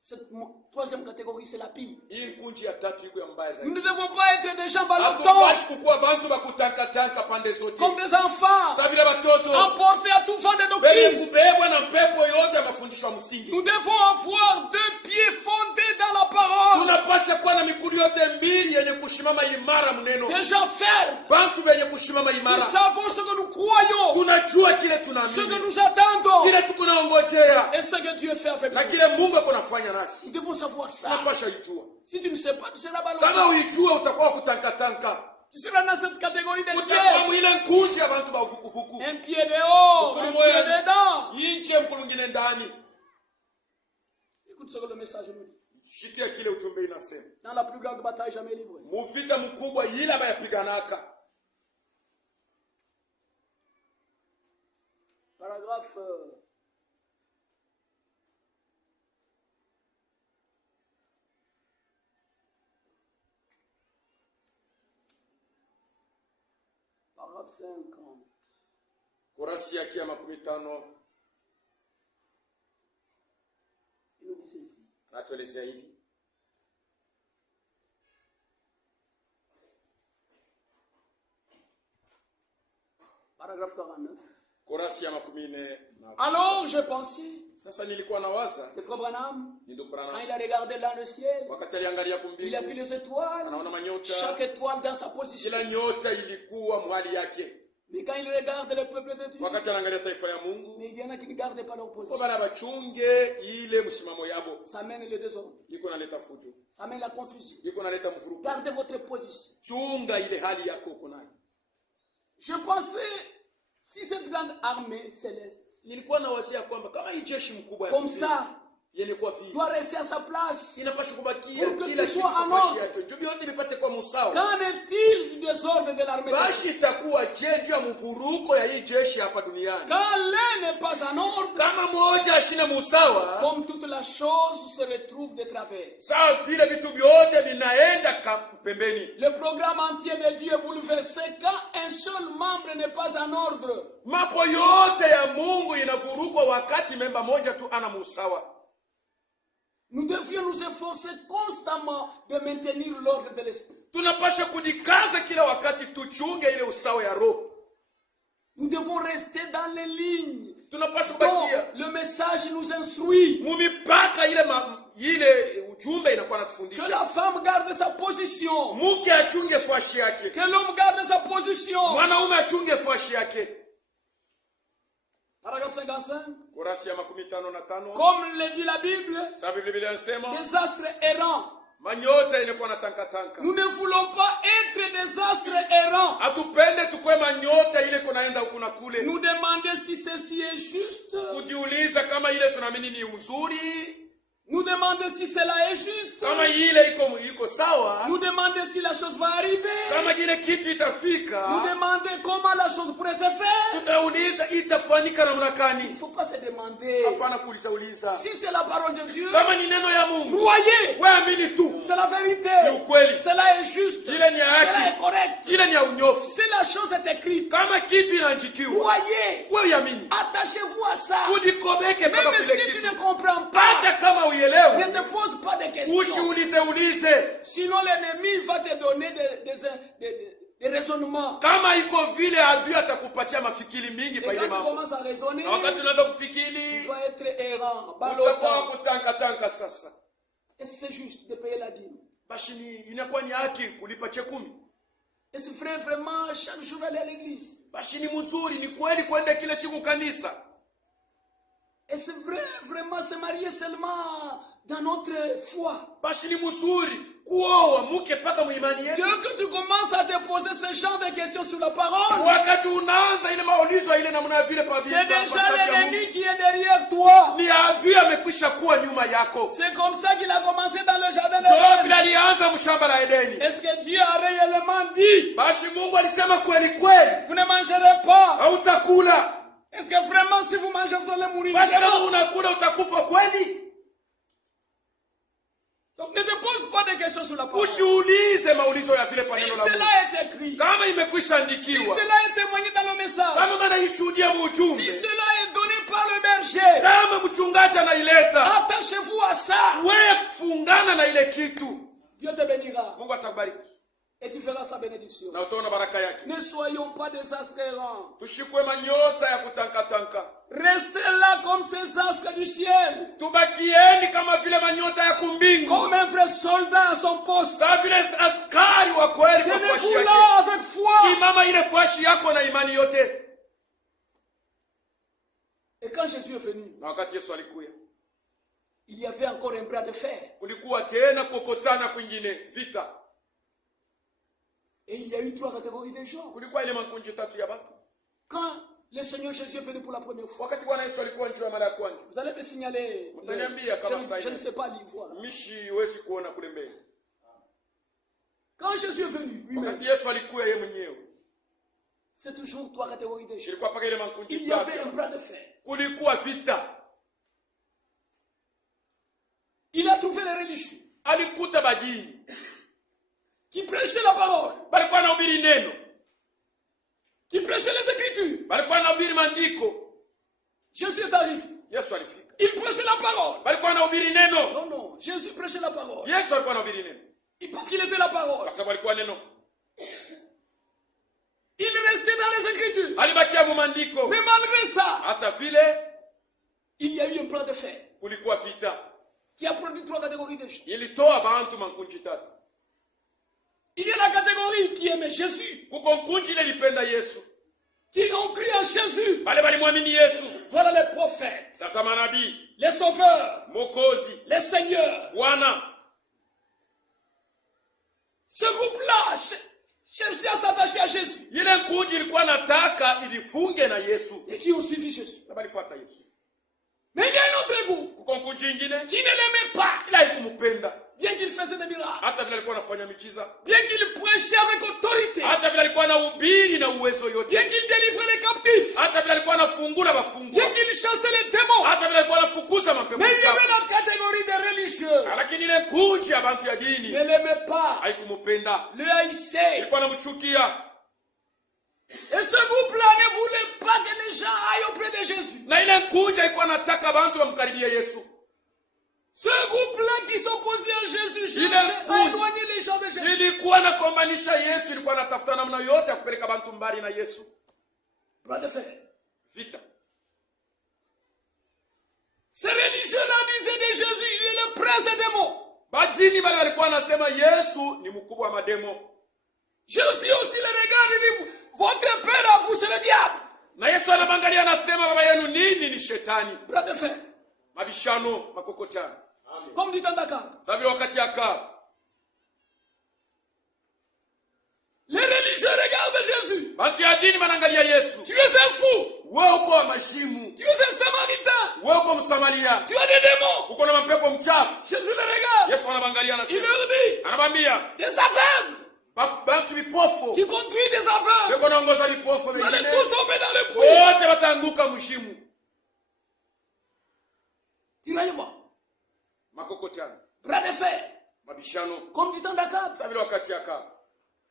Cette troisième catégorie, c'est la pire. Hii nkunji ya tatu iko ya mbaya Nous zaidi. ne devons pas être des gens ballotants, Hatupashi kukuwa bantu bakutanka pande zote. comme des enfants, Sasa vile watoto emportés à tout vent de bele doctrine. kubebwa na mpepo yote ya mafundisho ya msingi. Nous devons avoir deux pieds fondés dans la parole. Tunapaswa kuwa na miguu yote mbili yenye kushimama imara mneno. Déjà ferme. Bantu benye kushimama Nous imara. savons ce que nous croyons. Tunajua kile Ce que tunaamini. nous attendons. Kile tukunaongojea. Et ce que Dieu fait avec Na nous. kile Mungu akonafanya nasi. Nous devons savoir ça. Tunapaswa ijua. Si tu ne sais pas, tu seras Kama ballon. uijua utakuwa kutankatanka. Tu seras dans cette catégorie de Utakuwa pieds. mwile nkunji ya bantu ba ufukufuku. Un pied dehors, un pied dedans. Yinje mkulu mwingine ndani. Écoute ce que le message nous dit. Shikia kile ujumbe inasema. Dans la plus grande bataille jamais livrée. Muvita mkubwa ila bayapiganaka. Paragraphe paragraphe 50. Kurasi yake ya 50 Il nous dit ceci. natuelezea hivi. Paragraphe 49. Kurasi ya 49. Alors je pensais, Sasa nilikuwa nawaza c'est Frère Branham, ni ndugu quand Branham il a regardé dans le ciel, wakati aliangalia il a kumbingu vu les étoiles, anaona manyota, chaque étoile dans sa position. kila nyota ilikuwa mwali yake. Mais quand il regarde le peuple de Dieu, Wakati anaangalia taifa ya Mungu, mais il y en a qui ne gardent pas leur kwa position. bala bachunge ile msimamo yabo, Ça mène le désordre, iko naleta fujo, ça mène la confusion. iko naleta mvurugo. Gardez votre position. Chunga ile hali yako uko nayo. Je pensais, si cette grande armée céleste, Nilikuwa nawazia kwamba kama hii jeshi mkubwa ya comme ça, yenye kwa vile doit rester à sa place, inapaswa kubakia Pour que kila tu kitu sois en kwa fashi ordre. yake, ndio yote vipate kwa musawa. qu'en est-il du désordre de l'armée céleste? Basi itakuwa jeje ya mvuruko ya hii jeshi hapa duniani. Quand l'un n'est pas en ordre, Kama moja ashina musawa, comme toute la chose se retrouve de travers. sawa vile vitu vyote vinaenda pembeni. Le programme entier de Dieu est bouleversé quand un seul membre n'est pas en ordre. Mapo yote ya Mungu inavurukwa wakati memba moja tu ana musawa. Nous devions nous efforcer constamment de maintenir l'ordre de l'esprit. Tunapaswa kujikaza kila wakati tuchunge ile usawa ya roho. Nous devons rester dans les lignes Tunapaswa dont kubakia le message nous instruit. mumipaka ile ujumbe inakuwa Que natufundisha. la femme garde sa position. Mke achunge fashi yake. Que l'homme garde sa position. Mwanaume achunge fashi yake. Paragraphe 55. Kurasi ya 55. Comme le dit la Bible, Sababu Biblia inasema des astres errants. manyota inakuwa na tanka. Nous ne voulons pas être des astres errants. Atupende tukwe manyota ile kunaenda huku na kule. Nous demander si ceci est juste. Kujiuliza kama ile tunaamini ni uzuri, Nous demander si cela est juste. kama ile iko sawa, Nous demander si la chose va arriver. kama ile kitu Nous itafika, demander comment la chose pourrait se faire. tutauliza itafanyika namna Il ne gani. faut pas se demander. Hapana kuuliza. Si c'est la parole de Dieu, Kama ni neno ya Mungu, croyez. wewe amini tu. C'est la vérité. Ni ukweli. Cela est juste. Ile ni haki. Cela est correct. Ile ni ya unyofu. Si la chose est écrite, Kama kitu inaandikiwa, croyez. wewe amini. Attachez-vous à ça. Udikobeke mpaka Même kile si tu kitu. ne comprends pas, Hata kama ne uelewe, te pose pas de questions. ulize. Sinon l'ennemi va te donner des raisonnements. Kama iko vile adui atakupatia mafikiri mingi Et pa ile quand tu mambo. commences à raisonner, Na wakati unaanza tu kufikiri, vas être errant, utakuwa ballottant. kutanka sasa. Et c'est juste de payer la dîme. Basi inakuwa ni haki kulipa chekumi. Et ce frère, vraiment, chaque jour aller à l'église. Basi ni mzuri, ni kweli kwenda kila siku kanisa. Et c'est vrai, vraiment, se marier seulement dans notre foi. Basi ni mzuri kuoa mke paka muimani yetu. Dès que tu commences à te poser ce genre de questions sur la parole, Wakati unaanza ile maulizo ile namna vile pa c'est Biblia, déjà l'ennemi qui est derrière toi. ni adui amekwisha kuwa nyuma yako. C'est comme ça qu'il a commencé dans le jardin Ndio d'Éden. vile alianza mshamba la Edeni. Est-ce que Dieu a réellement dit, Basi Mungu alisema kweli kweli, vous ne mangerez pas? hautakula. Est-ce que vraiment si vous mangez, vous allez mourir? Basi kama unakula utakufa kweli? Donc ne te pose pas de questions sur la parole. Usiulize maulizo ya vile Si kwa neno la cela Mungu. est écrit, Kama imekwisha si andikiwa, cela est témoigné dans le message, kama mnaishuhudia si mujumbe, cela est donné par le berger, kama mchungaji anaileta, attachez-vous à ça. wewe fungana na ile kitu. Dieu te bénira. Mungu atakubariki. Et tu verras sa bénédiction. na utaona baraka yake. Ne soyons pas des astres errants. Tushikwe manyota ya kutankatanka. Restez là comme ces astres du ciel. Tubakieni kama vile manyota ya kumbingu. Comme un vrai soldat à son poste. Sa vile askari wa kweli kwa fashi Tenez-vous yake. là avec foi. Simama ile fashi yako na imani yote. Et quand Jésus est venu, Na wakati Yesu alikuja, il y avait encore un bras de fer. kulikuwa tena kokotana kwingine, vita. Et il y a eu 3 catégories de gens. Kulikuwa ile makunji tatu ya watu. Quand le Seigneur Jésus est venu pour la première fois, Wakati Bwana Yesu alikuwa njoo mara ya kwanza, vous allez me signaler. Je ne sais pas l'ivoire. mishi huwezi kuona kule mbele. Quand Jésus est venu, lui-même, Wakati Yesu alikuja yeye mwenyewe, c'est toujours 3 catégories de gens. ilikuwa paka ile makunji Il y avait un tatu. bras de fer. Kulikuwa vita. Il a trouvé les religieux Alikuta bajini. qui prêchaient la parole, Balikuwa nahubiri neno. qui prêchaient les Écritures. Balikuwa nahubiri maandiko. Jésus est arrivé. Yesu alifika. Il prêchait la parole. Balikuwa nahubiri neno. Non, non, Jésus prêchait la parole. Yesu alikuwa nahubiri neno. Parce qu'il était la parole. Kwa sababu alikuwa neno. Il restait dans les Écritures. Alibakia mu maandiko. Mais malgré ça, Hata vile il y a eu un bras de fer kulikuwa vita. qui a produit 3 catégories de gens. Ilitoa bantu makunji tatu. Il y a la catégorie qui aimait Jésus, Kuko mkunji ile lipenda Yesu. qui ont cru en Jésus. Bale balimwamini Yesu. Voilà les prophètes, Sasa manabii, les sauveurs, Mokozi, les seigneurs. Bwana. Ce groupe-là cherchait à s'attacher à Jésus Ile mkunji ilikuwa nataka ilifunge na Yesu. et qui ont suivi Jésus. Na balifuata Yesu. Mais il y a un autre groupe Kuko mkunji ingine qui ne l'aimait pas, ila haikumupenda. bien qu'il faisait des miracles, Hata vile alikuwa anafanya miujiza. bien qu'il prêchait avec autorité, Hata vile alikuwa anahubiri na uwezo yote. bien qu'il délivrait les captifs, Hata vile alikuwa anafungura wafungwa. bien qu'il chassait les démons. Hata vile alikuwa anafukuza mapepo Mais il y chafu. avait la catégorie des religieux Lakini ile kunji ya bantu ya qui dini ne l'aimait pas, haikumupenda. le haïssait. Ilikuwa anamchukia. Et ce groupe-là ne voulait pas que les gens aillent auprès de Jésus. Na ile kunji haikuwa anataka bantu wamkaribie Yesu. Ce groupe-là qui s'opposait à Jésus, Il cherchait est à éloigner les gens de Jésus. Ilikuwa nakombanisha Yesu, ilikuwa natafuta namna yote ya kupeleka bantu mbali na Yesu. Bras de fer. Vita. Ces religieux-là disaient de Jésus, il est le prince des démons. Badini bale walikuwa wanasema Yesu ni mkubwa wa mademo. Jésus aussi le regarde et dit, votre père à vous, c'est le diable. Na Yesu anabangalia anasema baba yenu nini? Ni shetani. Bras de fer. Mabishano, makokotano. Comme dit Tandaka. Sabi wakati aka. Les religieux regardent Jésus. Bantu ya dini manangalia Yesu. Tu es un fou. Wewe uko wa mashimu. Tu es un samaritain. Wewe uko msamaria. Tu as des démons. Uko na mapepo mchafu. Jésus le regarde. Yesu anabangalia Il anasema. leur dit, Anabambia. des aveugles Bantu vipofu. qui conduisent des aveugles. Weko naongoza vipofu Vous allez wengine. tous tomber dans le puits. Wote wataanguka mshimu. Tiraillement. Makokotano. Bras de fer. Mabishano. Comme dit Tandaka. Sabi wakati aka.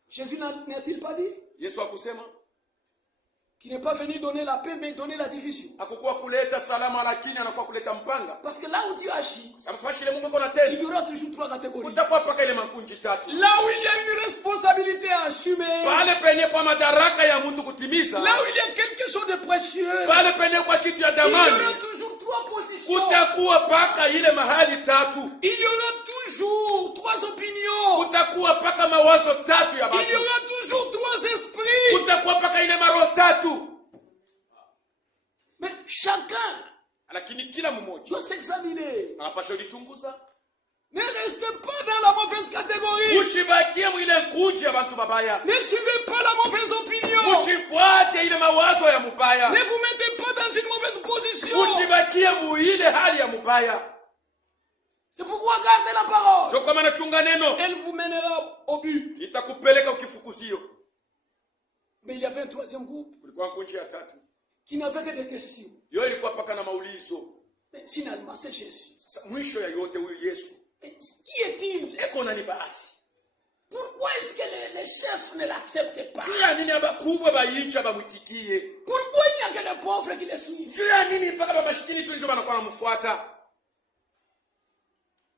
Jésus n'a-t-il pas dit Yesu akusema qu'il n'est pas venu donner la paix, mais donner la division? hakukuwa kuleta salama, lakini anakuwa kuleta mpanga. Parce que là où Dieu agit, Samfashi ile Mungu kona il tena. y aura toujours 3 catégories. Kutakuwa paka ile makunji tatu. Là où il y a une responsabilité à assumer, Pale penye kwa madaraka ya mtu kutimiza. là où il y a quelque chose de précieux, Pale penye kwa kitu ya il y damani. aura toujours 3 positions. Kutakuwa paka ile mahali tatu. Il y aura toujours 3 opinions. Kutakuwa paka mawazo tatu ya Il y watu. aura toujours 3 esprits. Kutakuwa paka ile maroho tatu. Mais chacun Lakini kila mmoja doit s'examiner. anapaswa kujichunguza. Ne restez pas dans la mauvaise catégorie. Ushibakie mwile nkunji ya bantu babaya. Ne suivez pas la mauvaise opinion. Usifuate ile mawazo ya mubaya. Ne vous mettez pas dans une mauvaise position. Ushibakie muile hali ya mubaya. C'est pourquoi gardez la parole. Jo kama nachunga neno, Elle vous mènera au but. itakupeleka ukifukuzio. Mais il y avait un 3e groupe Kulikuwa nkunji ya tatu. qui n'avait que des questions. Yo ilikuwa paka na maulizo. Mais finalement, c'est Jésus. Sasa mwisho ya yote huyu Yesu. Mais qui est-il? Eko nani basi? Pourquoi est-ce que les chefs ne l'acceptent pas? Juu ya nini abakubwa bayicha bamwitikie? Pourquoi il n'y a que les pauvres qui le suivent? Juu ya nini mpaka babashikini tu njo banakuwa namfuata?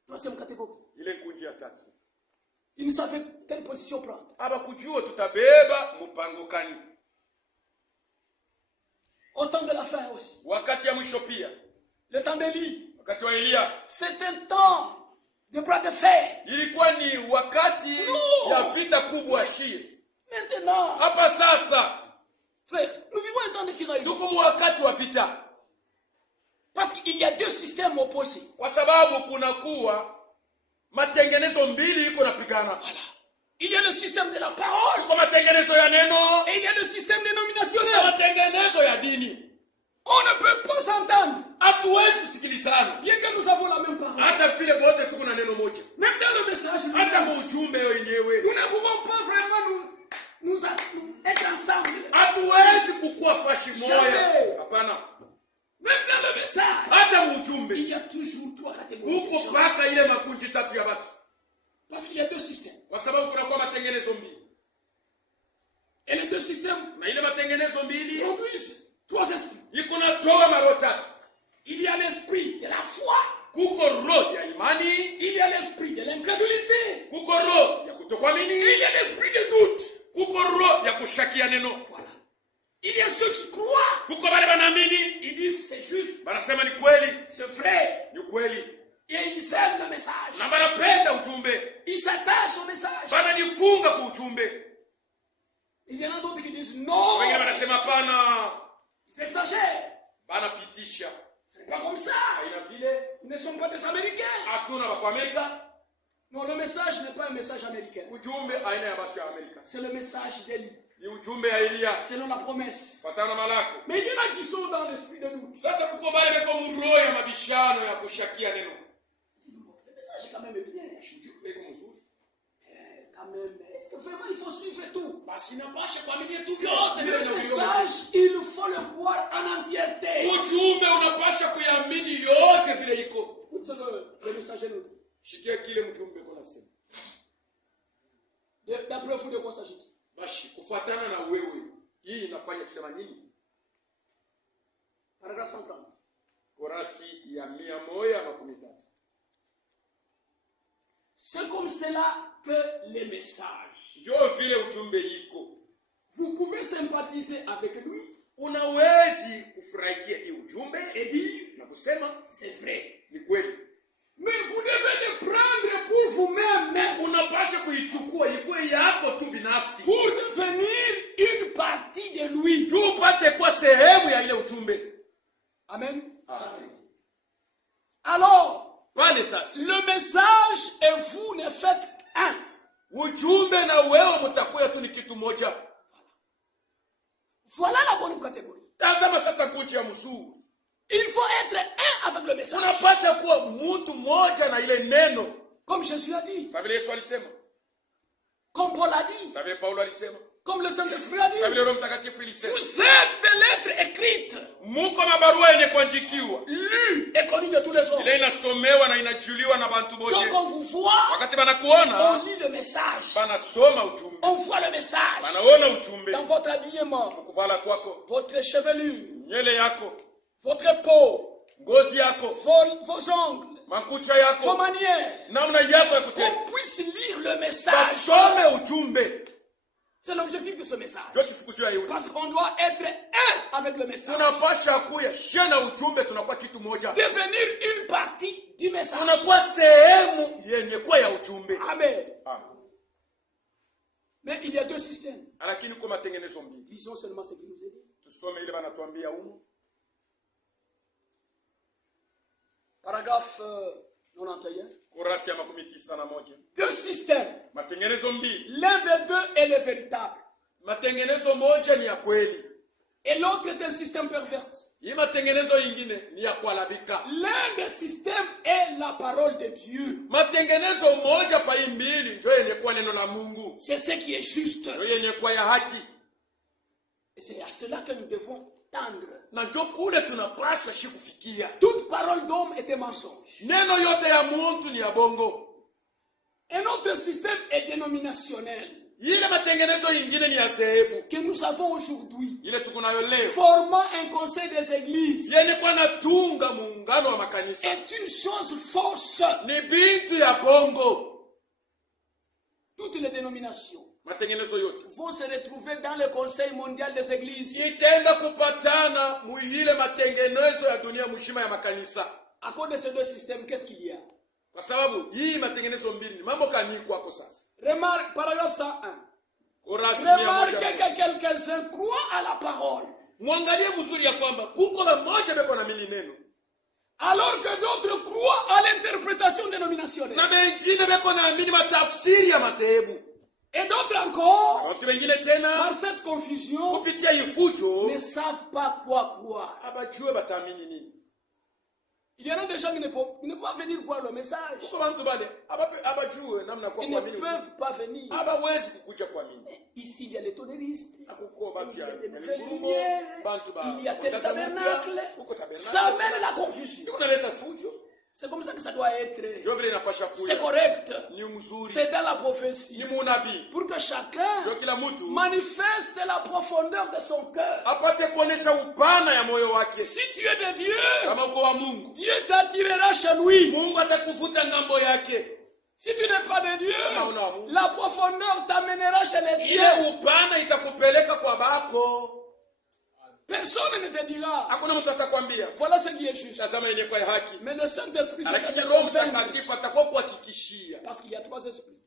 3e catégorie. Ile nkunji ya tatu. Ils ne savaient quelle position prendre. abakujua tutabeba mpango kani. Au temps de la fin aussi. Wakati ya mwisho pia, Le temps d'Élie. wakati wa Elia, C'est un temps de bras de fer. ilikuwa ni wakati ya vita kubwa shie. Maintenant, Hapa sasa frère, nous vivons un temps de kiraï. tuko wakati wa vita, Parce qu'il y a deux systèmes opposés. kwa sababu kuna kuwa matengenezo mbili iko napigana. Voilà. Il y a le système de la parole Kwa matengenezo ya neno et il y a le système na dénominationnel. matengenezo ya dini. On ne peut pas s'entendre, Hatuwezi kusikilizana bien que nous avons la même parole. hata vile wote tuko na neno moja, Même dans le message, nous hata muujumbe wenyewe. ne pouvons pas vraiment nous être ensemble. Hatuwezi kukua fashi moja, Jamais. hapana. Même dans le message, Hata muujumbe il y a toujours trois catégories. de kuko gens. paka ile makundi tatu ya watu, Parce qu'il y a deux systèmes. kwa sababu kuna kwa matengenezo mbili, Et les deux systèmes na ile matengenezo mbili produisent trois esprits. iko natoa maro tatu. Il y a l'esprit de la foi, Kuko roho ya imani, il y a l'esprit de l'incrédulité, kuko roho ya et kutokuamini, il y a l'esprit de doute. kuko roho ya kushakia neno. Voilà. Il y a ceux qui croient, Kuko wale wanaamini, ils disent c'est juste, wanasema ni kweli, c'est vrai, ni kweli, et ils aiment le message. na wanapenda ujumbe, Ils s'attachent au message. wanajifunga kwa ujumbe. Il y en a d'autres qui disent non, Wengine wanasema hapana, ils exagèrent. banapitisha. Ce n'est pas comme ça. Haina vile, Ils ne sont pas des Américains. hatuna wako Amerika. Non, le message n'est pas un message américain. Ujumbe aina ya watu ya Amerika C'est le message d'Élie, ni ujumbe ya Elia, selon la promesse. patana malako. Mais il y en a qui sont dans l'esprit de doute. Sasa kuko bale beko muroho ya mabishano ya kushakia neno. Le message est quand même bien. Ujumbe iko mzuri, Quand même, est-ce que vraiment il faut suivre tout? basi inapasha kuamini tu vyote vile Le na message, il faut le voir en entièreté. ujumbe unapasha kuamini yote vile iko. Écoute ce que le message nous dit. Shikia kile mjumbe kuna sema. D'après vous, de quoi s'agit-il? Basi kufuatana na wewe, hii inafanya kusema nini? Paragraphe 130. Korasi ya 113. C'est comme cela que les messages. Ndio vile ujumbe iko. Vous pouvez sympathiser avec lui Unawezi kufurahikia hii ujumbe et dire na kusema c'est vrai. ni kweli. Mais vous devez le prendre pour vous-même. Unapasha kuichukua ikuwe yako tu binafsi. Pour devenir une partie de lui. Tu upate kwa sehemu ya ile ujumbe. Amen. Amen. Alors, Pale sasa, le message et vous ne faites un. ujumbe na wewe mtakuwa tu ni kitu moja. Voilà la bonne catégorie. Tazama sasa kuji ya mzuri. Il faut être un avec le message. Unapasha kuwa mtu moja na ile neno. Comme Jésus a dit. Sawa vile Yesu alisema. Comme Paul a dit. Sawa vile Paulo alisema. Comme le Saint-Esprit a dit. Sawa vile Roho Mtakatifu alisema. Vous êtes des lettres écrites, Muko mabarua yenye kuandikiwa. lues et connues de tous les hommes. Ile inasomewa na inajuliwa na bantu Donc bote. on vous voit, Wakati banakuona, on lit le message. banasoma ujumbe. On voit le message Banaona ujumbe. dans votre habillement, Kuvala kwako, votre chevelure, nyele yako, votre peau, ngozi yako, vos ongles, makucha vos yako, manières. namna yako ya kutenda. Qu'on puisse lire le message. Basome ujumbe. C'est l'objectif de ce message. Ndio kifukuzo ya Yehudi. Parce qu'on doit être un avec le message. Tunapasha kuya shena ujumbe, tunakuwa kitu moja. Devenir une partie du message. Tunakuwa sehemu yenye kuwa ya ujumbe. Amen. Amen. Mais il y a deux systèmes. Lakini kwa matengenezo mbili. Lisons seulement ce qui nous est dit. Tusome ile banatuambia huko. Paragraphe 91. Korasi ya 91. Deux systèmes. Matengenezo mbili. L'un des deux est le véritable. Matengenezo moja ni ya kweli. Et l'autre est un système perverti. Hii matengenezo ingine ni ya kualabika. L'un des systèmes est la parole de Dieu. Matengenezo moja pa hii mbili ndio yenye kuwa neno la Mungu. C'est ce qui est juste. Ndio yenye kuwa ya haki. Et c'est à cela que nous devons tendre. Na ndio kule tunapaswa kufikia. Toute parole d'homme est un mensonge. Neno yote ya mtu ni ya bongo. Et notre système est dénominationnel. Ile matengenezo ingine ni ya dhehebu. Que nous avons aujourd'hui. Ile tukunayo leo. Formant un conseil des églises. Yenye kwa natunga muungano wa makanisa. Est une chose fausse. Ni binti ya bongo. toutes les dénominations matengenezo yote vont se retrouver dans le Conseil mondial des églises. itaenda kupatana muile matengenezo ya dunia mzima ya makanisa. À cause de ces deux systèmes, qu'est-ce qu'il y a? Kwa sababu hii matengenezo mbili ni mambo kani kwako sasa. Remarque paragraphe 101. Remarquez que quelques-uns croient à la parole. Mwangalie mzuri ya kwamba kuko mmoja beko na mili neno. Alors que d'autres croient à l'interprétation dénominationnelle. Na wengine beko na amini matafsiri ya masehebu. Et d'autres encore, watu wengine tena par cette confusion, kupitia ifujo ne savent pas quoi croire. abajue bataamini nini. Il y en a des gens qui ne peuvent pas venir voir le message. Kuko bantu bale abajue namna kwa Ils ne peuvent pas venir. abawezi kukuja kuamini. Ici, il y a les tonnéristes, il y a des nouvelles lumières, il y a tel tabernacle. Ça mène la confusion. C'est comme ça que ça doit être. C'est correct. C'est dans la prophétie. Pour que chacun manifeste la profondeur de son cœur. Si tu es de Dieu, Dieu t'attirera chez lui. Si tu n'es pas de Dieu, la profondeur t'amènera chez les dieux. Personne ne te dira. Voilà ce qui est juste. Mais le Saint-Esprit te convaincre. Parce qu'il y a trois esprits.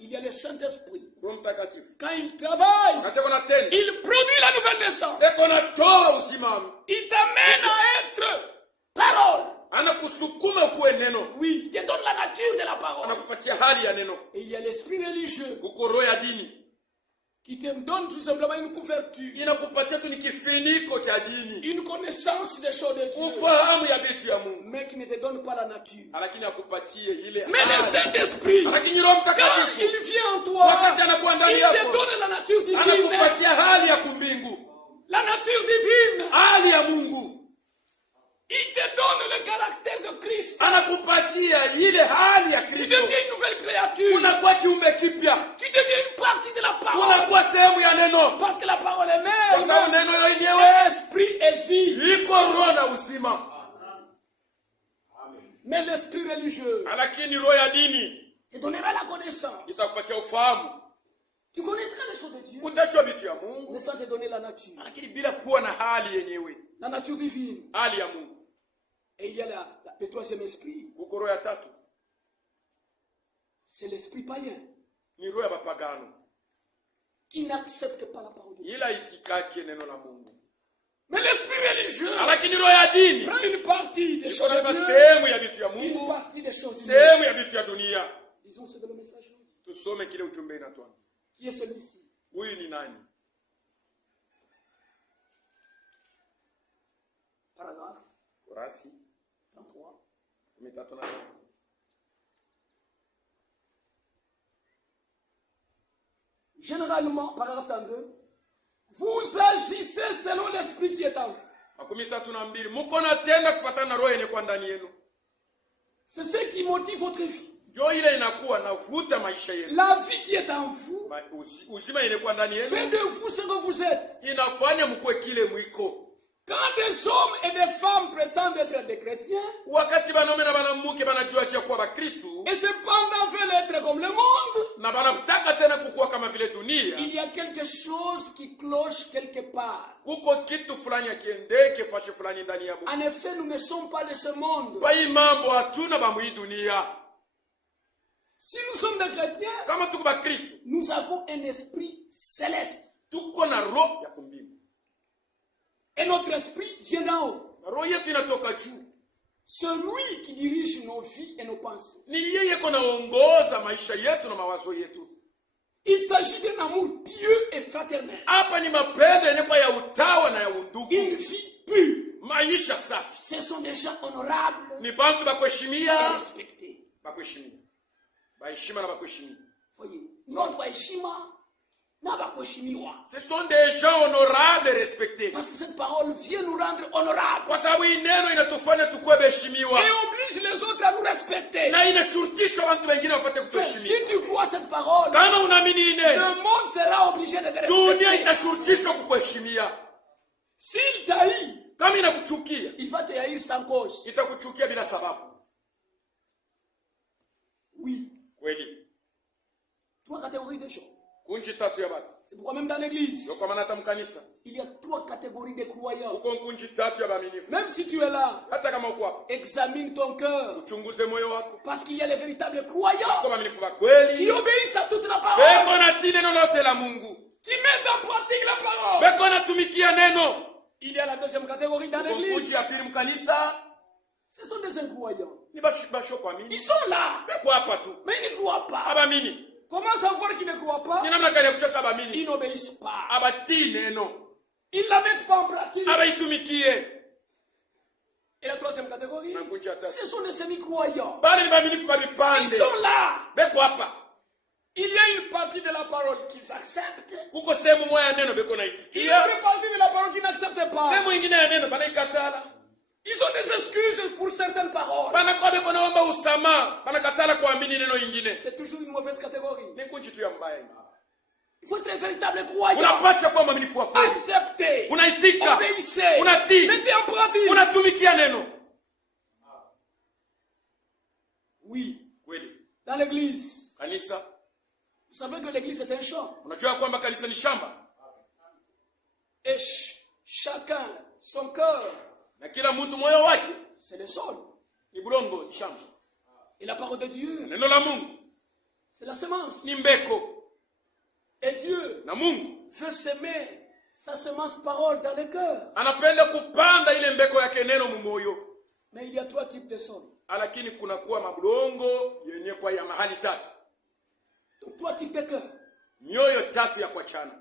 Il y a le Saint-Esprit. Quand il travaille, il produit la nouvelle naissance. Il t'amène à être parole. Oui, il te donne la nature de la parole. Et il y a l'esprit religieux qui te donne tout simplement une couverture, une connaissance des choses de Dieu, mais qui ne te donne pas la nature. Mais le Saint-Esprit, quand il vient en toi, il te donne la nature divine. La nature divine. Il te donne le caractère de Christ. Tu deviens une nouvelle créature. Tu deviens une partie de la parole. Parce que la parole est mère. L'esprit est vie. Mais l'esprit religieux te donnera la connaissance. Tu connaîtras les choses de Dieu, mais sans te donner la nature. La nature divine. Et il y a le troisième esprit. C'est l'esprit païen qui n'accepte pas la parole de Dieu. Mais l'esprit religieux prend une partie des choses de Dieu, une partie des choses de Dieu. Disons ce que le message dit. Qui est celui-ci? Paragraphe 33. Généralement, paragraphe 32, vous agissez selon l'esprit qui est en vous. C'est ce qui motive votre vie. La vie qui est en vous fait de vous ce que vous êtes. Quand des hommes et des femmes prétendent être des chrétiens, et cependant veulent être comme le monde, il y a quelque chose qui cloche quelque part. En effet, nous ne sommes pas de ce monde. Si nous sommes des chrétiens, nous avons un esprit céleste. Et notre esprit vient d'en haut. C'est lui qui dirige nos vies et nos pensées. Il s'agit d'un amour pieux et fraternel. Une vie pure. Ce sont des gens honorables et respectés. Voyez, ce sont des gens honorables et respectés. Parce que cette parole vient nous rendre honorables. Et oblige les autres à nous respecter. Si tu crois cette parole, le monde sera obligé de te respecter. S'il t'haït, il va te haïr sans cause. Oui. 3 catégories de gens. Kunji tatu ya batu. C'est pourquoi même dans l'église, Yo kwa maana hata mkanisa. il y a 3 catégories de croyants. Uko kunji tatu ya baaminifu. Même si tu es là, Hata kama uko hapa. examine ton cœur. Uchunguze moyo wako. Parce qu'il y a les véritables croyants Kwa baaminifu wa kweli. qui obéissent à toute la Beko parole, natii neno lote la Mungu. qui mettent en pratique la parole. Beko natumikia neno. Il y a la deuxième catégorie dans Kunji l'église. ya pili mkanisa. Ce sont des incroyants. Ni basho kwa mini. Ils sont là, Beko hapa tu. mais ils ne croient pas. Abamini. Comment savoir qu'ils ne croient pas? Ni namna gani ya kuchasa abamini? Ils n'obéissent pas. Abatii neno. Ils ne la mettent pas en pratique. Abaitumikie. Et la troisième catégorie, Na kunji ya tatu. ce sont des semi-croyants. Bali ni baaminifu ba Ils vipande. sont là. Beko hapa. Il y a une partie de la parole qu'ils acceptent. Kuko sehemu moja ya neno beko Il y a naitikia. une partie de la parole qu'ils n'acceptent pas. Sehemu ingine ya neno banaikatala. Ils ont des excuses pour certaines paroles. Banakuwa beko naomba usama. Banakatala kuamini neno ingine. C'est toujours une mauvaise catégorie. Ni kunji tu ya mbaya. Il faut être un véritable croyant. Unapaswa kuwa mwaminifu wa kweli. Acceptez. Unaitika. Obéissez. Unatii. Mettez en pratique. Unatumikia neno. Oui. Kweli. Dans l'église. Kanisa. Vous savez que l'église est un champ. Unajua kwamba kanisa ni shamba. Et chacun, son cœur, Na kila mtu moyo wake c'est le sol. ni bulongo, ni shamba. Et la parole de Dieu, Neno la Mungu c'est la semence. ni mbeko. Et Dieu Na Mungu veut semer sa semence parole dans le cœur. anapenda kupanda ile mbeko yake neno mumoyo. Mais il y a 3 types de sol. Lakini kuna kuwa mabulongo yenye kwa ya mahali tatu. Donc 3 types de cœur. Mioyo tatu ya kuachana.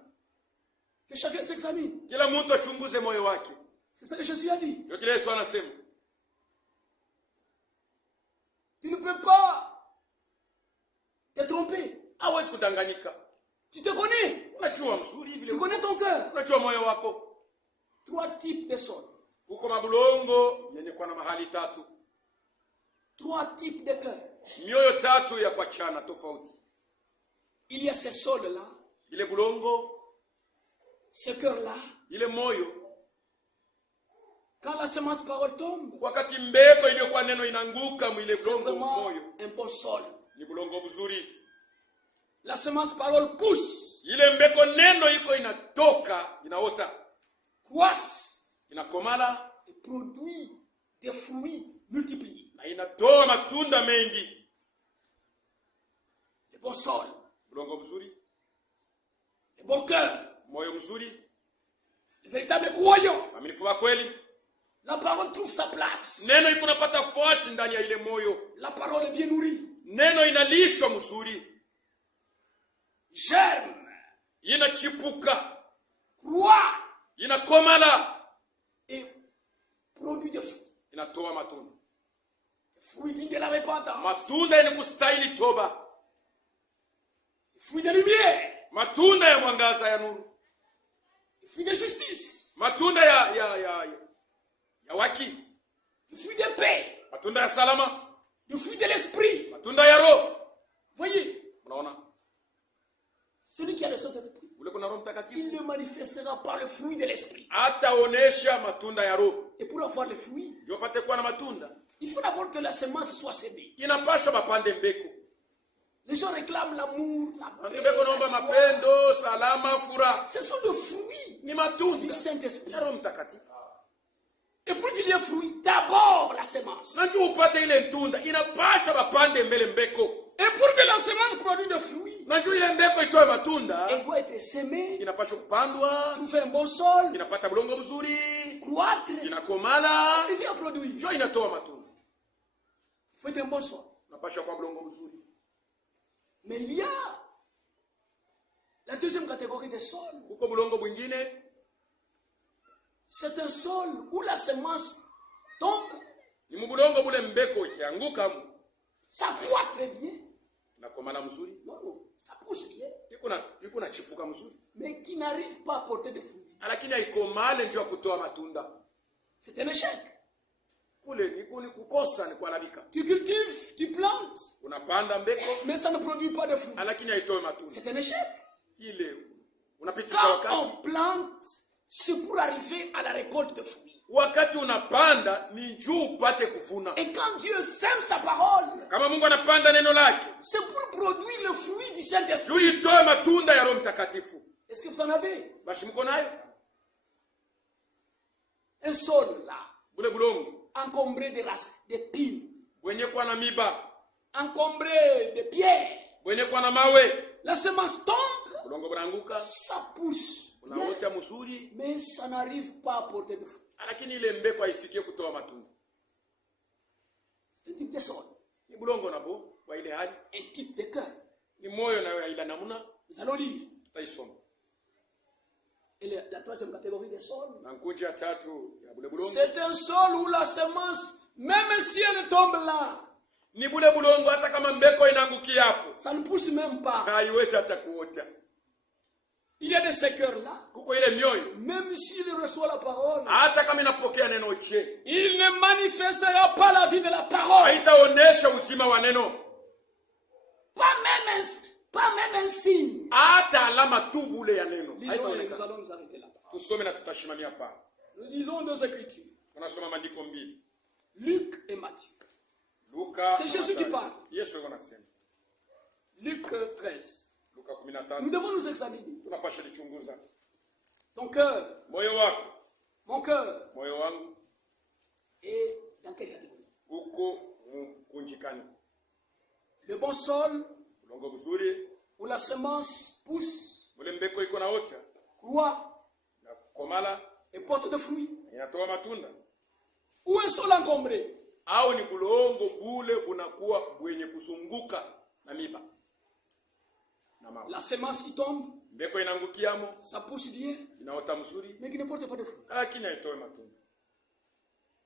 Que chacun s'examine. Kila mtu achunguze moyo wake. C'est ça que Jésus a dit. Ndio kile Yesu anasema. Tu ne peux pas te tromper. Hawezi kudanganyika. Tu te connais. Unajua mzuri vile. Tu connais ton cœur. Unajua moyo wako. 3 types de sol. Kuko mabulongo yenye kwa na mahali tatu. 3 types de cœur. Mioyo tatu ya kuachana tofauti. Il y a ces sols-là, Ile bulongo, ce cœur-là. ile moyo, Quand la semence parole tombe, wakati mbeko iliyokuwa neno inanguka mwile c'est bulongo vraiment moyo, un bon sol. ni bulongo mzuri. La semence parole pousse, Ile mbeko neno iko inatoka, inaota, croisse inakomala et produit des fruits multipliés. na inatoa matunda mengi. Le bon sol, Bulongo mzuri, le bon cœur, moyo mzuri, le véritable croyant. aminifu wa kweli. La parole trouve sa place. Neno iko napata fashi ndani ya ile moyo. La parole est bien nourrie. Neno inalishwa mzuri. Germe, Inachipuka, croit inakomala, et produit des fruits. inatoa matunda. Fruits dignes de la repentance. Matunda yenye kustahili toba. Fruits de lumière. Matunda ya mwangaza ya nuru. Fruits de justice. Matunda ya waki. Fruits de paix. Matunda ya salama. Le fruit de l'esprit. Matunda ya roho. Voyez, Unaona? celui qui a le Saint-Esprit, Ule kuna Roho il Mtakatifu. le manifestera par le fruit de l'esprit. Ataonesha matunda ya roho. Et pour avoir le fruit, Ndio pate kuwa na matunda. il faut d'abord que la semence soit sémée. Inapaswa bapande mbeko. Les gens réclament l'amour, la paix, Mbeko naomba la joie. mapendo, salama, furaha. Ce sont des fruits Ni du matunda Saint-Esprit. ya Roho Mtakatifu. Et pour qu'il y ait fruit, d'abord la semence. Nanjo upate ile tunda, inapaswa bapande mbele mbeko. Et pour que la semence produise des fruits, Nanjo ile mbeko itoe matunda, elle doit être sémée, inapaswa kupandwa, trouver un bon sol, inapata bulongo mzuri, croître, inakomala, arriver à produire. njo inatoa matunda. Il faut être un bon sol. Inapaswa kwa bulongo mzuri. Mais il y a la deuxième catégorie des sols. Kuko bulongo mwingine, C'est un sol où la semence tombe, ni mbulongo bule mbeko ikianguka, ça croît très bien. inakomala mzuri. Non, ça pousse bien. Iko na chipuka mzuri. Mais qui n'arrive pas à porter de fruits. Lakini haikomale njo kutoa matunda. C'est un échec. Kule ni kukosa, ni kuharibika. Tu cultives, tu plantes, Unapanda mbeko, mais ça ne produit pas de fruits. lakini haitoi matunda. C'est un échec. Ile unapitisha Quand wakati. on plante, c'est pour arriver à la récolte de fruits. wakati unapanda ni juu upate kuvuna. Et quand Dieu sème sa parole, Kama Mungu anapanda neno lake, c'est pour produire le fruit du Saint-Esprit. juu itoe matunda ya Roho Mtakatifu. Est-ce que vous en avez? Basi mko nayo? Un sol là, Bule bulongo encombré de d'épines, bwenye kwa na miba, encombré de pierres. bwenye kwa na mawe, La semence tombe, bulongo bunaanguka, ça pousse, unaota mzuri, mais ça n'arrive pas à porter de fruits. lakini ile mbeko haifikie kutoa matunda. C'est un type de sol, Ni bulongo nabo wa ile hali, un type de cœur. ni moyo na ila namuna. Nous allons lire. Tutaisoma. Et la troisième catégorie des sols, Na nkuji ya tatu ya bule bulongo, c'est un sol où la semence, même si elle tombe là, ni bule bulongo hata kama mbeko inaangukia hapo, ça ne pousse même pas. haiwezi hata kuota. Il y a de ces cœurs-là, Kuko ile mioyo, même s'il reçoit la parole, hata kama inapokea neno che, il ne manifestera pas la vie de la parole. haitaonesha uzima wa neno, Pas même un signe. hata alama tu bule ya neno. Lisons et nous Haitaonekana. allons nous arrêter là. Tusome na tutashimamia pale. Nous lisons deux écritures, Tunasoma maandiko mbili. Luc et Matthieu. Luka, C'est Jésus qui parle. Yesu anasema. Luc 13. Luka Nous 15. devons nous examiner. Tunapasha lichunguza. Ton cœur, Moyo wako, mon cœur, moyo wangu est dans quelle catégorie? uko kunjikani. Le bon sol, Ulongo mzuri, où la semence pousse, ule mbeko iko na ota, croît na komala, et porte de fruits. inatoa matunda. Ou un sol encombré, Au ni bulongo bule unakuwa bwenye kuzunguka na miba. Na mawe. la semence qui tombe, Mbeko inaangukiamo, ça pousse bien, inaota mzuri, mais qui ne porte pas de fruits. lakini haitoi matunda.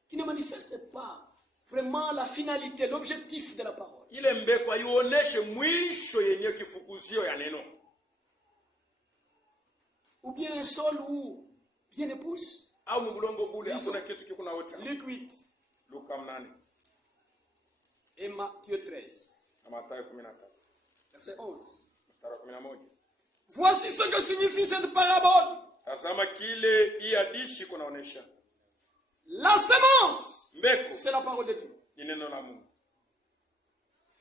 Qui ne manifeste pas vraiment la finalité, l'objectif de la parole. Ile mbeko haioneshe mwisho yenye kifukuzio ya neno. Ou bien un sol où rien ne pousse. Au ni bulongo bule hakuna kitu kiko na ota. Luc 8 Luka 8 et Matthieu 13, na Mathayo 13 verset 11. mstari wa 11. Voici ce que signifie cette parabole. Tazama kile hii hadithi kunaonesha. La semence, Mbeko c'est la parole de Dieu. ni neno la Mungu.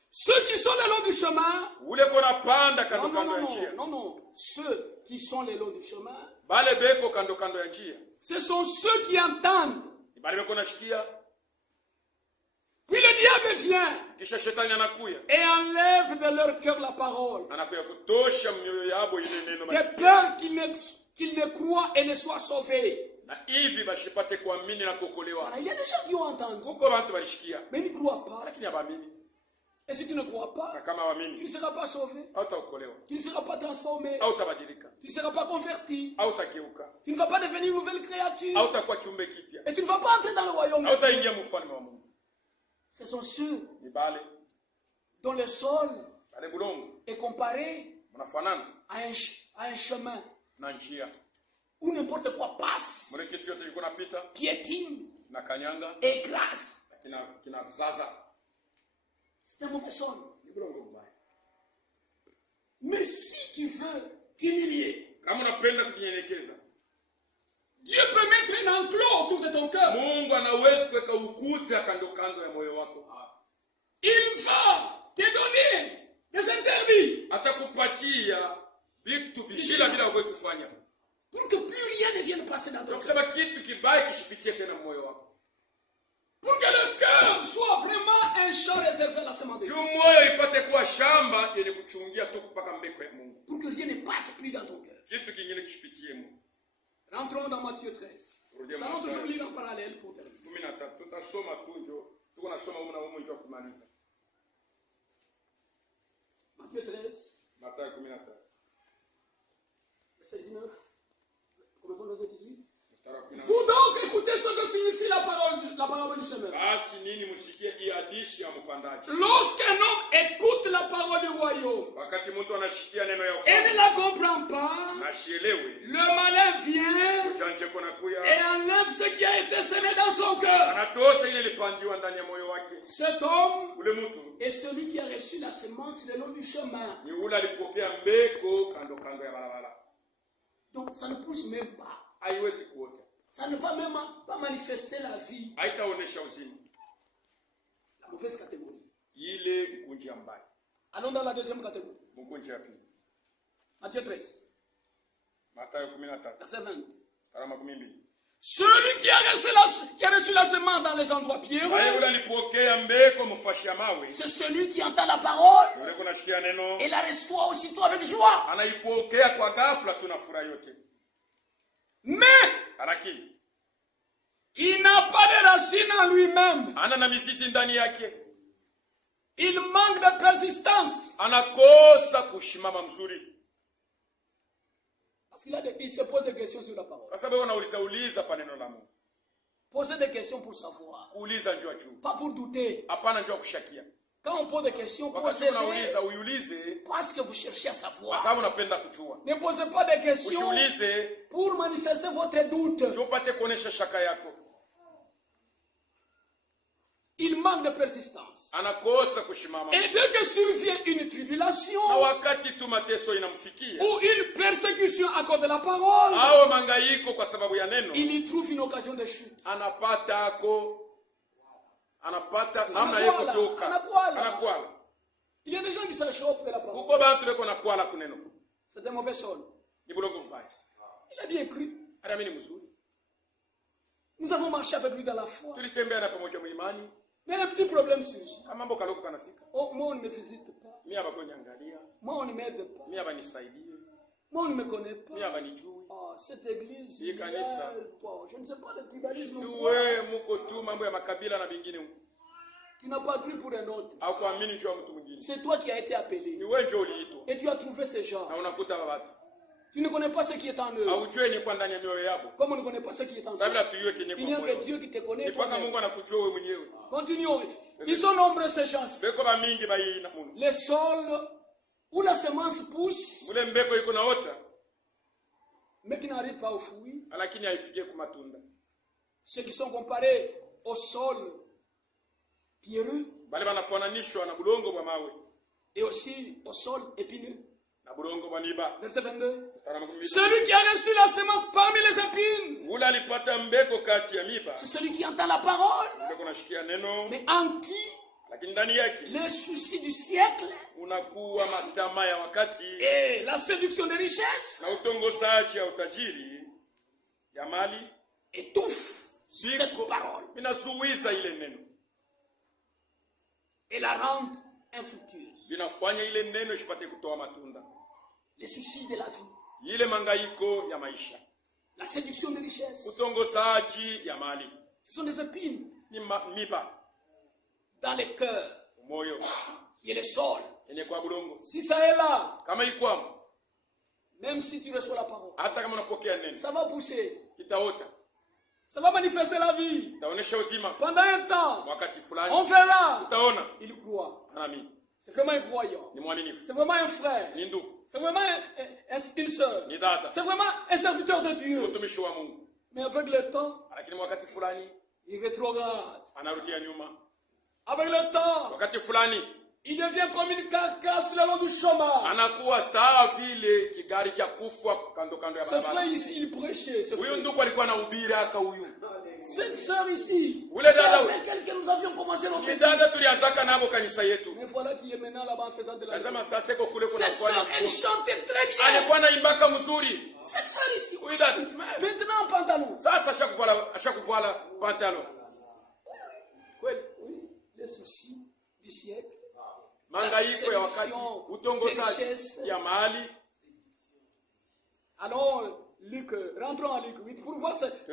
Ceux qui sont le long du chemin, Ule kona panda kando non, kando non, ya non, njia. non, non, ceux qui sont le long du chemin, Bale beko kando kando ya njia. ce sont ceux qui entendent. Bale beko nashikia, Puis le diable vient kisha shetani anakuya. et enlève de leur cœur la parole, Anakuya kutosha mioyo yabo ile neno de malisikia. peur qu'ils ne croient et ne soient sauvés. Na hivi bashipate kuamini na kuokolewa. Voilà, il y a des gens qui ont entendu, Kuko bantu balishikia, mais ils ne croient pas. lakini habaamini. Et si tu ne crois Na pas, kama tu waamini, ne seras pas sauvé, hautaokolewa, tu ne seras pas transformé, hautabadilika, tu ne seras pas converti, hautageuka, tu ne vas pas devenir une nouvelle créature, hautakuwa kiumbe kipya, et tu ne vas pas entrer dans le royaume de Dieu. hautaingia mfalme wa Mungu. Ce sont ceux Ni bale dont le sol bale bulongo est comparé mnafanana à un chemin na njia. où n'importe quoi passe, Mule kitu yote kiko napita piétine, na kanyanga écrase. kina zaza. C'est un mauvais sol. Ni bulongo mbaya. Mais si tu veux t'humilier, Kama unapenda kujinyenyekeza, Dieu peut mettre un enclos autour de ton cœur. Mungu anaweza kuweka ukuta kando kando ya moyo wako. Il va te donner des interdits Atakupatia vitu bishila bila uwezo kufanya. pour que plus rien ne vienne passer dans ton cœur. Kusema kitu kibaya kishipitie tena moyo wako. Pour que le cœur soit vraiment un champ réservé à la semence de Dieu. Juu moyo ipate kuwa shamba yenye kuchungia tu mpaka mbeko ya Mungu. Pour que rien ne passe plus dans ton cœur. Kitu kingine kishipitie Mungu. Rentrons dans Matthieu 13. Nous allons toujours lire en parallèle pour terminer. 13 tutasoma tu njo tuko nasoma huko na huko njo kumaliza. Matthieu 13, Mathayo 13 verset 19. Commençons dans le 18. mstari wa 19. Vous donc écoutez ce que signifie la parole du chemin. Basi nini msikie hii hadithi ya mpandaji? Lorsqu'un homme écoute la parole du royaume Wakati mtu anashikia neno ya et ufalme ne la comprend pas, na shielewe, le malin vient ujanje kona et kuya enlève ce qui a été semé dans son cœur. anatosha ile ilipandiwa ndani ya moyo wake. Cet homme Ule mtu est celui qui a reçu la semence le long du chemin. ni ule alipokea mbeko kando kando ya barabara. Donc ça ne pousse même pas. Haiwezi kuota. Ça ne va même pas manifester la vie. haitaonesha uzima. La mauvaise catégorie. Ile mkunji mbaya. Allons dans la deuxième catégorie. Mkunji ya pili. Matthieu 13. Mathayo 13. Verset 20. Alama 12. Celui qui a reçu la semence dans les endroits pierreux, c'est celui qui entend la parole et la reçoit aussitôt avec joie. Mais il n'a pas de racine en lui-même. Il manque de persistance. Parce qu'il se pose des questions sur la parole. Poser des questions pour savoir. Pas pour douter. Quand on pose des questions, posez-les parce que vous cherchez à savoir. Ne posez pas des questions pour manifester votre doute. Il manque de persistance. Et dès que survient une tribulation ou une persécution à cause de la parole, il y trouve une occasion de chute. Il y a des gens qui s'achoppent de la parole. C'est un mauvais sol. Il a bien cru. Nous avons marché avec lui dans la foi. Mais un petit problème surgit. Oh, moi on ne me visite pas. Moi on ne m'aide pas. Moi on ne me connaît pas. Oh, cette église, je ne sais pas le tribalisme. Tu n'as pas cru pour un autre. C'est toi qui as été appelé. Et tu as trouvé ces gens. Tu ne connais pas ce qui est en eux. Comme on ne connaît pas ce qui est en eux. Il n'y a que Dieu qui te connaît. Continuons. Ils sont nombreux ces gens. Les sols où la semence pousse, mais qui n'arrivent pas au fruit. Ceux qui sont comparés au sol pierreux et aussi au sol épineux. Verset 22. Celui qui a reçu la semence parmi les épines, c'est celui qui entend la parole, mais en qui les soucis du siècle et la séduction des richesses étouffent cette parole et la rendent infructueuse. Les soucis de la vie, la séduction des richesses, ce sont des épines dans les cœurs, qui est le sol. Si ça est là, même si tu reçois la parole, ça va pousser, ça va manifester la vie. Pendant un temps, on verra, il croit. C'est vraiment un croyant. C'est vraiment un frère. C'est vraiment une soeur. C'est vraiment un serviteur de Dieu. Mais avec le temps, il rétrograde. Avec le temps, il devient comme une carcasse le long du chemin. Ce frère ici, il prêchait. Cette sœur ici, c'est avec elle que nous avions commencé notre église. Mais voilà qui est maintenant là-bas en faisant de la joie. Cette sœur, elle chantait très bien. Cette sœur ici, maintenant en pantalon. Oui, les soucis du siècle. La séduction des richesses. Alors, Luc, rentrons en Luc 8 pour voir cette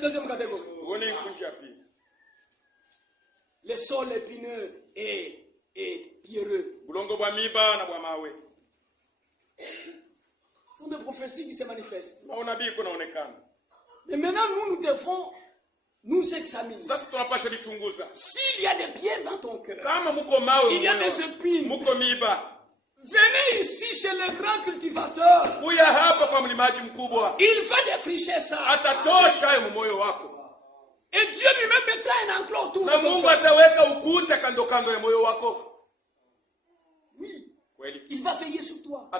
deuxième catégorie. Les sols épineux et pierreux. Ce sont des prophéties qui se manifestent. Mais maintenant, nous devons nous examiner. S'il y a des pierres dans ton cœur, il y a des épines. Venez ici chez le grand cultivateur. Il va défricher ça. Et Dieu lui-même mettra un enclos autour de ton cœur. Oui. Il va veiller sur toi.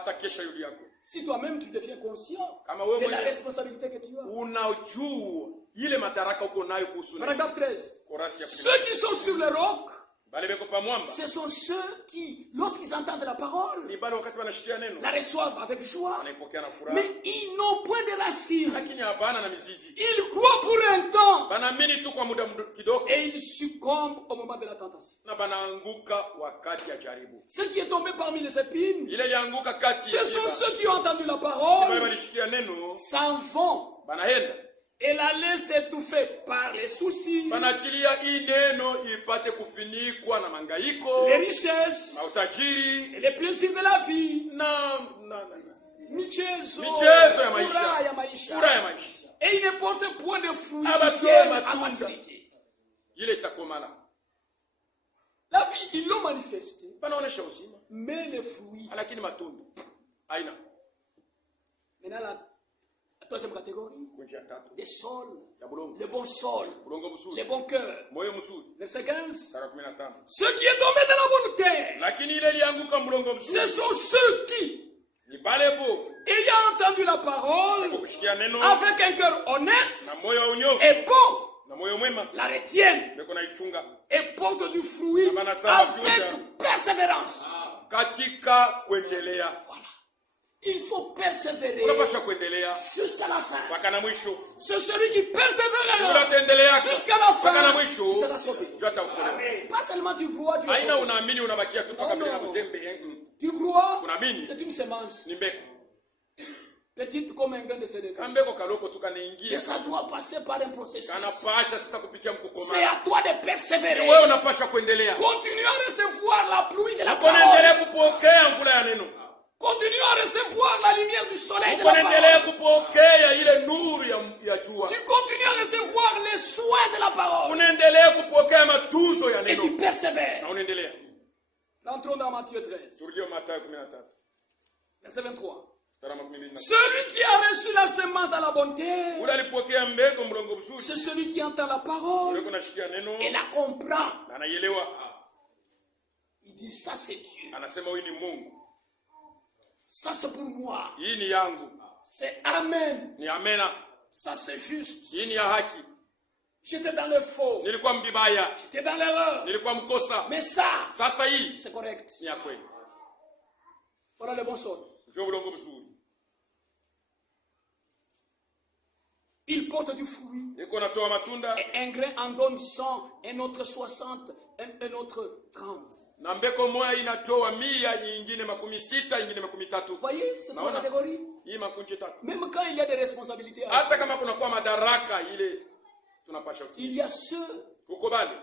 Si toi-même tu deviens conscient Kama wewe de la mwenyewe responsabilité que tu as. unajua ile madaraka uko nayo kuhusu neno. Paragraphe 13. Korasi ya Ceux qui sont sur le roc, bale beko pa mwamba ce sont ceux qui, lorsqu'ils entendent la parole, ni bale wakati wanashikia neno la reçoivent avec joie, wanaipokea na furaha, mais ils n'ont point de racines. lakini hapana na mizizi. Ils croient pour un temps Banaamini tu kwa muda kidogo et ils succombent au moment de la tentation. na banaanguka wakati ya jaribu. Ce qui est tombé parmi les épines, Ile ilianguka kati ce ya sont miba. ceux qui ont entendu la Bale parole, walishikia neno s'en vont banaenda et la laissent étouffer par les soucis, banaachilia hii neno ipate kufinikwa na mangaiko les richesses na utajiri et les plaisirs de la vie. na Michezo michezo ya furaha ya maisha, furaha ya maisha. maisha. Et ils ne portent point de fruits Abatoe qui viennent à matunda. maturité. Ile itakomana, La vie, ils l'ont manifesté, banaonesha uzima, mais les fruits. lakini matunda haina. Maintenant, la troisième catégorie, Kunji ya tatu des sols, ya bulongo, le bon sol, bulongo les mzuri, bons cœurs. moyo mzuri. Verset 15. Sura 15. Ceux qui est tombé dans la bonne terre, Lakini ile ilianguka mlongo ce mzuri sont ceux qui, ni bale bo ayant entendu la kwa parole, kushikia neno avec un cœur honnête na moyo wa unyofu et bon, na moyo mwema, la retiennent beko na ichunga et portent du fruit Abana sawa avec vyote. persévérance. katika kuendelea. Voilà. Il faut persévérer Unapaswa kuendelea jusqu'à la fin. mpaka na mwisho. C'est celui qui persévérera Unatendelea jusqu'à la mpaka na fin. mwisho, Il sera sauvé. ndio ataokolewa. Pas seulement tu crois, tu es Haina sauvé. unaamini unabakia tu mpaka No, vile no. na mzembe. Tu crois, Unaamini c'est une semence. ni mbeko. Petite comme un grain de sénégal. Kambeko kaloko tu Et kanaingia. ça doit passer par un processus. Kanapasha sasa kupitia C'est mkukomana. à toi de persévérer. Wewe unapaswa kuendelea. Continue à recevoir la pluie de la Uko naendelea parole. kupokea mvula ya neno. Continue à recevoir la lumière du soleil de la Unaendelea parole. kupokea ile nuru ya jua. Tu continues à recevoir les soins de la parole. Unaendelea kupokea matuzo ya Et tu neno. persévères. Na unaendelea. Rentrons dans Matthieu 13, Turudie Mathayo 13. verset 23. Mstari wa 12. Celui qui a reçu la semence dans la bonne terre, Ule alipokea mbeko mlongo mzuri. c'est celui qui entend la parole Ule kunashikia neno et la comprend. na anaielewa. Il dit ça c'est Dieu. Anasema huyu ni Mungu. Ça c'est pour moi. Hii ni yangu. C'est Amen. Ni amena. Ça c'est juste. Hii ni ya haki. J'étais dans le faux. Nilikuwa mbibaya. J'étais dans l'erreur. Nilikuwa mkosa. Mais ça, Sasa hii c'est correct. ni ya kweli. Voilà le bon sol. Njoo bulongo mzuri. Il porte du fruit. Niko natoa matunda Et un grain en donne 100, un autre 60, un autre 30. na mbeko moja inatoa 100, nyingine 60, nyingine 30. Vous voyez ces trois Naona catégories? hii makunji tatu. Même quand il y a des responsabilités, à Hata assumer, kama kuna kwa madaraka ile tunapasha il utii. y a ceux Ukubali.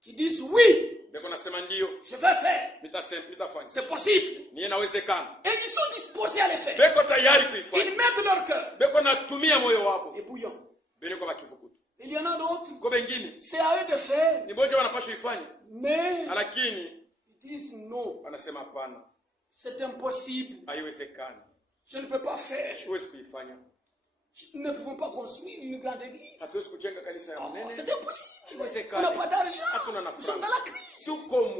qui disent oui, Mbeko nasema ndio, je vais faire. nitafanya. C'est possible. Ni inawezekana. Et ils sont disposés à le faire. Beko tayari kuifanya. Ils mettent leur cœur. Beko natumia moyo wako. Et bouillon. Bene kwa bakifukutu. Il y en a d'autres. Kwa bengine C'est à eux de faire. ni moja wanapaswa ifanye. Mais Lakini ils disent non. wanasema hapana. C'est impossible. Haiwezekani. Je ne peux pas faire. Siwezi kuifanya. Nous ne pouvons pas construire une grande église. Hatuwezi kujenga kanisa ya Oh, mnene. c'est impossible. On Haiwezekani. n'a pas d'argent. Hatuna Nous sommes nafasi. dans la crise. Tuko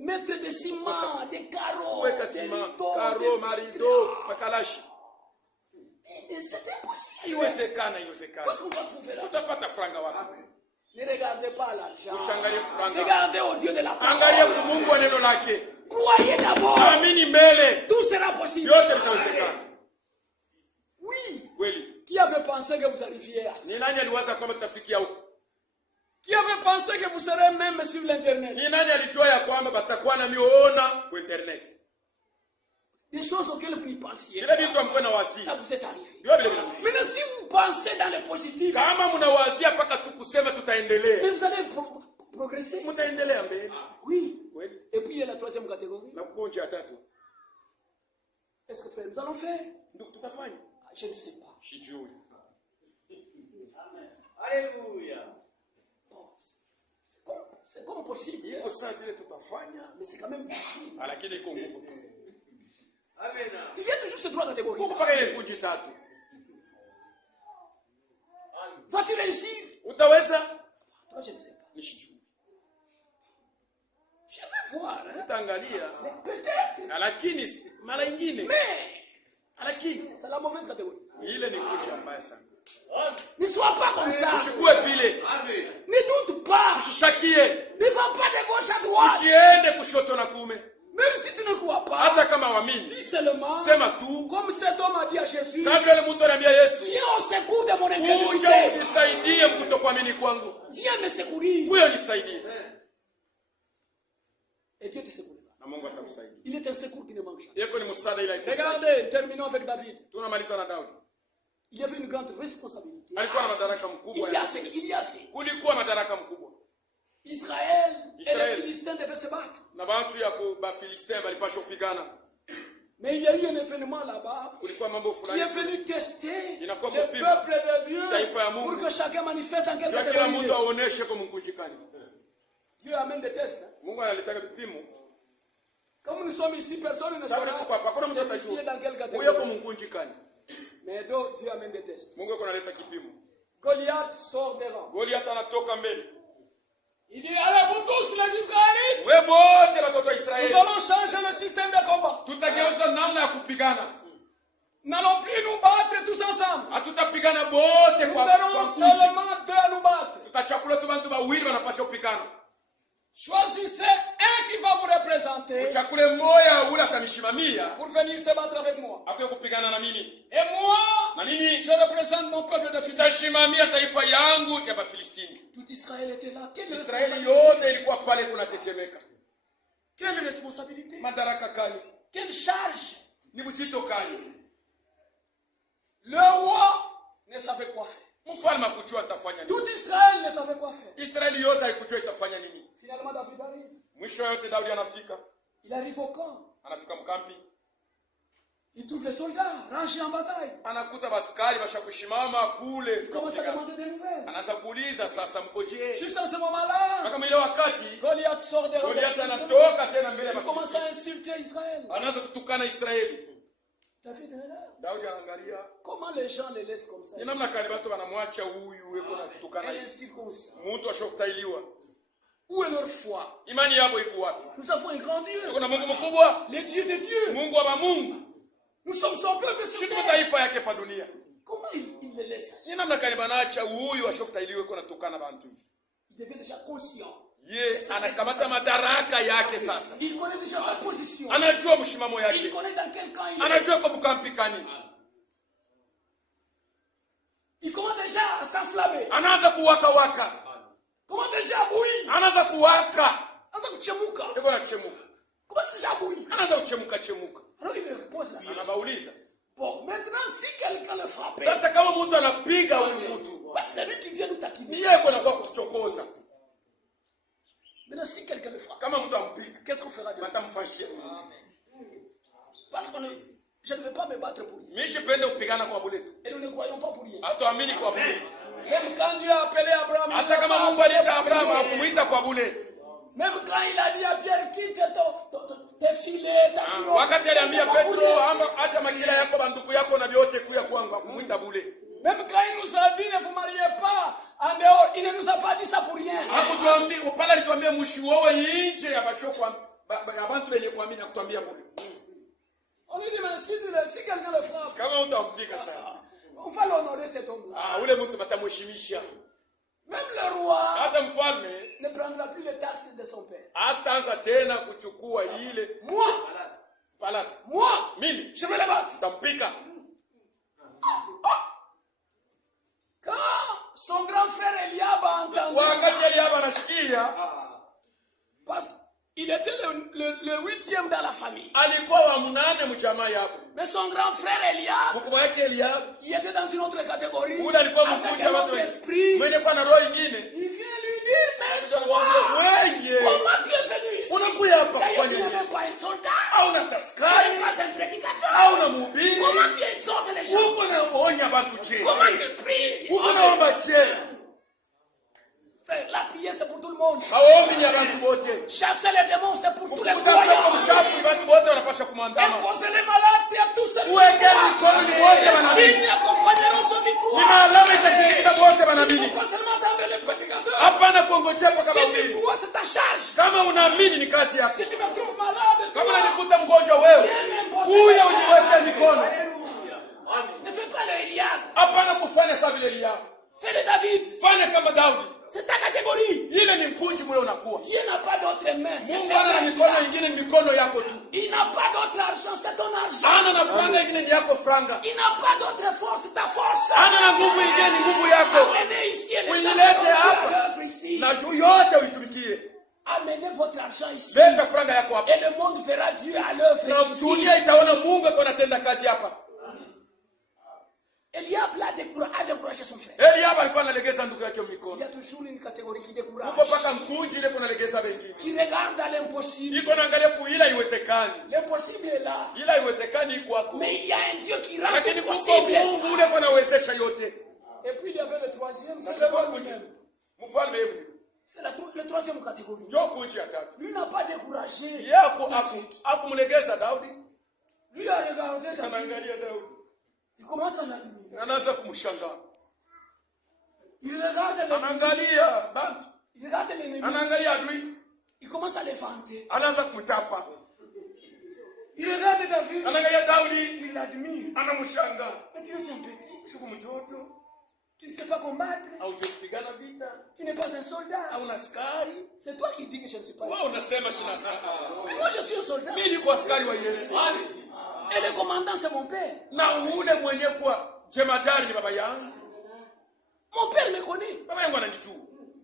Mettre des ciments, des carreaux, kuweka des sima, rideaux, karo, des marido, vitres. makalashi. Mais c'est impossible. Haiwezekana, Où haiwezekani. est-ce qu'on va trouver là? Utapata franga wapi? Ne regardez pas l'argent. Usiangalie franga. Regardez au Dieu de la Angalia parole. kwa Mungu wa neno lake. Croyez d'abord. Amini mbele. Tout sera possible. Yote vitawezekana. Oui. Kweli. Qui avait pensé que vous arriviez à ça? Ni nani aliwaza kwamba tutafikia huko? Qui avait pensé que vous serez même sur l'internet? Ni nani alijua ya kwamba batakuwa na miona kwa internet? Des choses auxquelles vous n'y pensiez. Ile vitu amko na wazia. Ça vous est arrivé. Ndio vile vinafika. Mais si vous pensez dans le positif, Kama mnawazia mpaka tu kusema tutaendelea. mais vous allez progresser. Mtaendelea mbele. Oui. Kweli. Et puis il y a la troisième catégorie. Na kuonja tatu. Est-ce que frère, nous allons faire? Ndio tutafanya. Je ne sais pas. Sijui. Alléluia. Bon, c'est comme possible. Iko saa vile tutafanya, Mais c'est quand même possible. lakini iko nguvu. Amen. Il y a toujours ces trois catégories. Huko paka ile kunji tatu. Vas-tu réussir? Utaweza? Moi, je ne sais pas. Nisijui. Je vais voir. Hein? Utaangalia. Peut-être. Lakini mara nyingine Mais C'est la mauvaise catégorie. Ile ni kucha mbaya sana. Ne sois pas comme ça. Usikue vile. Amen. Ne doute pas. Usishakie. Ne va pas de gauche à droite. Usiende kushoto na kuume. Même si tu ne crois pas. Hata kama waamini. Dis seulement. Sema tu. Comme cet homme a dit à Jésus. Sababu yule mtu anambia Yesu. Viens au secours de mon incrédulité. Kuja unisaidie kutokuamini kwangu. Viens me secourir. Huyo nisaidie. Et Dieu te secourira. Na Mungu atakusaidia. Il est un secours qui ne manque jamais. Yeko ni msaada ila iko. Regardez, terminons avec David. Tunamaliza na Daudi. Il y avait une grande responsabilité. Alikuwa na madaraka mkubwa. Il y a fait. Kulikuwa madaraka mkubwa. Israël et les Philistins devaient se battre. Na bantu ya Bafilistin balipaswa kupigana. Mais il y a eu un événement là-bas Kulikuwa mambo qui fulani. est venu tester le Inakuwa peuple mpima. de Dieu Taifa ya Mungu. pour que chacun manifeste en quelque Kila catégorie. mtu aoneshe kwa mkunjikani. Dieu amène des tests. Mungu analetaka vipimo. Comme nous sommes ici, personne ne saura c'est dans quelle Huyo catégorie. kwa mkunjikani. Mais donc, Dieu amène des tests. Mungu yuko analeta kipimo. Goliath sort des rangs. Goliath anatoka mbele. Il dit, allez vous tous les Israélites, Wewe wote watoto wa nous Israeli. allons changer le système de combat. Tutageuza namna ya kupigana. N'allons plus nous battre tous ensemble. Hatutapigana bote Nous kwa serons kundi. seulement deux à nous battre. Tutachakula tu bantu bawili wanapaswa kupigana. Choisissez un qui va vous représenter Uchakule mmoja ule atanishimamia. pour venir se battre avec moi. Akuye kupigana na mimi. Et moi, Na mimi je représente mon peuple de Philistins. nitashimamia taifa yangu ya Bafilistini. Tout Israël était là. Israeli yote ilikuwa pale kunatetemeka. Quelle responsabilité? Madaraka kali. Quelle charge? Ni mzito kali. Le roi ne savait quoi faire. Mfalme akujua atafanya nini. Tout Israël ne savait quoi faire. Israeli yote haikujua itafanya nini. Finalement, David arrive. Mwisho yote Daudi anafika. Il arrive au camp. Anafika mkampi. Il trouve les soldats rangés en bataille. Anakuta baskari bashakushimama kule. Il commence à demander des nouvelles. Anaanza kuuliza sasa mpoje. Juste en ce moment-là, Kama ile wakati Goliath sort des rangs. Goliath anatoka tena mbele ya Il commence Bafilisti. à insulter Israël. Anaanza kutukana Israeli. David est là. Daudi anaangalia. Comment les gens les laissent comme ça? Ni namna kali watu wanamwacha huyu yuko na kutukana Elle est hivi. circoncis. Mtu ashokutailiwa. Où est leur foi? Imani yako iko wapi? Nous avons un grand Dieu. Kuna Mungu mkubwa. Le Dieu de Dieu. Mungu wa Mungu. Nous sommes son peuple sur Sisi terre. taifa yake pa dunia. Comment il les laisse? Ni namna kali banaacha huyu ashokutailiwa yuko natukana bantu hivi. Il devient déjà conscient. Ye anakamata madaraka yake sasa. Il connaît déjà sa position. Anajua mshimamo Il yake. connaît dans quel camp il est. Anajua kwa mkampikani. Il commence déjà à s'enflammer. Anaanza kuwaka waka. Comment déjà à bouillir. Anaanza kuwaka. Anaanza kuchemuka. Yuko anachemuka. Comment c'est déjà à bouillir? Anaanza kuchemuka chemuka. Alors il me pose la question. Anabauliza. Bon, maintenant si quelqu'un le frappe, Sasa kama mtu anapiga huyu mtu, c'est lui qui vient nous taquiner. ni yeye anakuwa kutuchokoza. Maintenant si quelqu'un le frappe, Kama mtu ampiga, qu'est-ce qu'on fera de lui? matamfashia. Parce que je ne vais pas me battre pour lui. Mimi sipende kupigana kwa bure tu. Et nous ne croyons pas pour rien. Hatuamini kwa bure. Même quand Dieu a appelé Abraham, il Hata n'a kama pas Mungu appelé aliita pour Abraham rien. hakumuita kwa bure. Même quand il a dit à Pierre, quitte tes filets, ta pirogue, Wakati aliambia c'est pas pour Petro, rien. acha makila yako banduku yako na vyote kuya kwangu, hakumuita bure. Même quand il nous a dit ne vous mariez pas en dehors, il ne nous a pas dit ça pour rien. Hakutuambia, upala alituambia mshuowe nje ya bashokwa ya bantu wenye kuamini akutuambia bure. On lui dit, mais si quelqu'un le frappe, Kama utampiga sasa. on va l'honorer cet homme. Ule mtu batamheshimisha. Même le roi Hata mfalme ne prendra plus les taxes de son père. hataanza tena kuchukua ile Moi, palata. moi, Mimi je vais le battre. tampika. Quand son grand frère Eliab a entendu Wakati ça, Eliabu anasikia, parce qu'il était le huitième dans la famille. alikuwa wa munane mjamaa yako. Mais son grand frère Eliab, Mkubwa yake Eliabu, il était dans une autre catégorie, ule alikuwa avec mkuja un watu autre wengi. esprit. Mwenye kwa na roho nyingine. Il vient lui dire, mais toi, Wewe, comment tu es venu ici? unakuja hapa D'ailleurs, kufanya tu n'es nini? même pas un soldat, Au na tu n'es taskari, pas un prédicateur. au na mhubiri, Comment tu exhortes les gens? uko na uonya bantu je. Comment tu pries? Uko na omba je. Frère, la prière c'est pour tout le monde. Maombi ni ya bantu wote. Chasser les démons c'est pour tous les Kufukuza pepo croyants. mchafu ni bantu wote wanapaswa kumwandama. Imposer les malades c'est à tous ceux qui Uweke croient. mikono ni wote Les wanaamini. signes accompagneront ceux qui Ni croient. maalama itasindikiza wote Il ne wanaamini. faut pas seulement attendre les prédicateurs. Hapana kuongojea mpaka Si tu mahubiri. crois c'est ta charge. Kama unaamini ni kazi yako. Si tu me trouves malade, Kama toi, unajikuta mgonjwa wewe, viens m'imposer huyo les mains. uniweke mikono. Hapana kufanya sawa vile Elia. Fais de David. Fanya kama Daudi. C'est ta catégorie. Ile ni mkunji mule unakuwa. Dieu n'a pas d'autre main. Mungu ana mikono ingine mikono yako tu. Il n'a pas d'autre argent, c'est ton argent. Ana na franga ingine ni yako franga. Il n'a pas d'autre force, c'est ta force. Ana na nguvu ingine ni nguvu yako. Amenez ici et les gens Uilete à hapa. l'œuvre ici. Na juu yote uitumikie. Amenez votre argent ici. Leta franga yako hapa. Et le monde verra Dieu à l'œuvre Na ici. dunia itaona Mungu ako anatenda kazi hapa. Eliab a découragé son frère. Eliab alikuwa analegeza ndugu yake Il y mikono. a toujours une catégorie qui décourage. Uko paka mkunji ile kuna legeza wengine. Qui regarde à l'impossible. Iko naangalia kuila iwezekani. L'impossible est là. Ila iwezekani iko hapo. Mais il y a un Dieu qui rend Lakini kuko possible. Mungu ule anawezesha yote. Et puis il y avait le troisième, c'est le roi lui-même. Mfalme yeye. C'est le troisième catégorie. Njoo kunji ya tatu. Lui n'a pas découragé. Yako akumlegeza Daudi. Lui a regardé David. Anaangalia Daudi. Il commence à l'admirer. Anaanza kumshangaa. Il regarde l'ennemi. Anaangalia bantu. Il regarde l'ennemi. Anaangalia adui. Il commence à l'effronter. Anaanza kumtapa. Il regarde David. Anaangalia Daudi. Il l'admire. Anamshangaa. Mais tu es un petit. Shuku mtoto. Tu ne sais pas combattre. Au kupigana vita. Tu n'es pas un soldat. Au askari. C'est toi qui dis que je ne suis pas un Wewe unasema sina askari. Mais moi je suis un soldat. Mimi niko askari wa Yesu. Et le commandant c'est mon père. Na ule mwenye kwa jemadari ni baba yangu. Mon père me connaît. Baba yangu ananijua.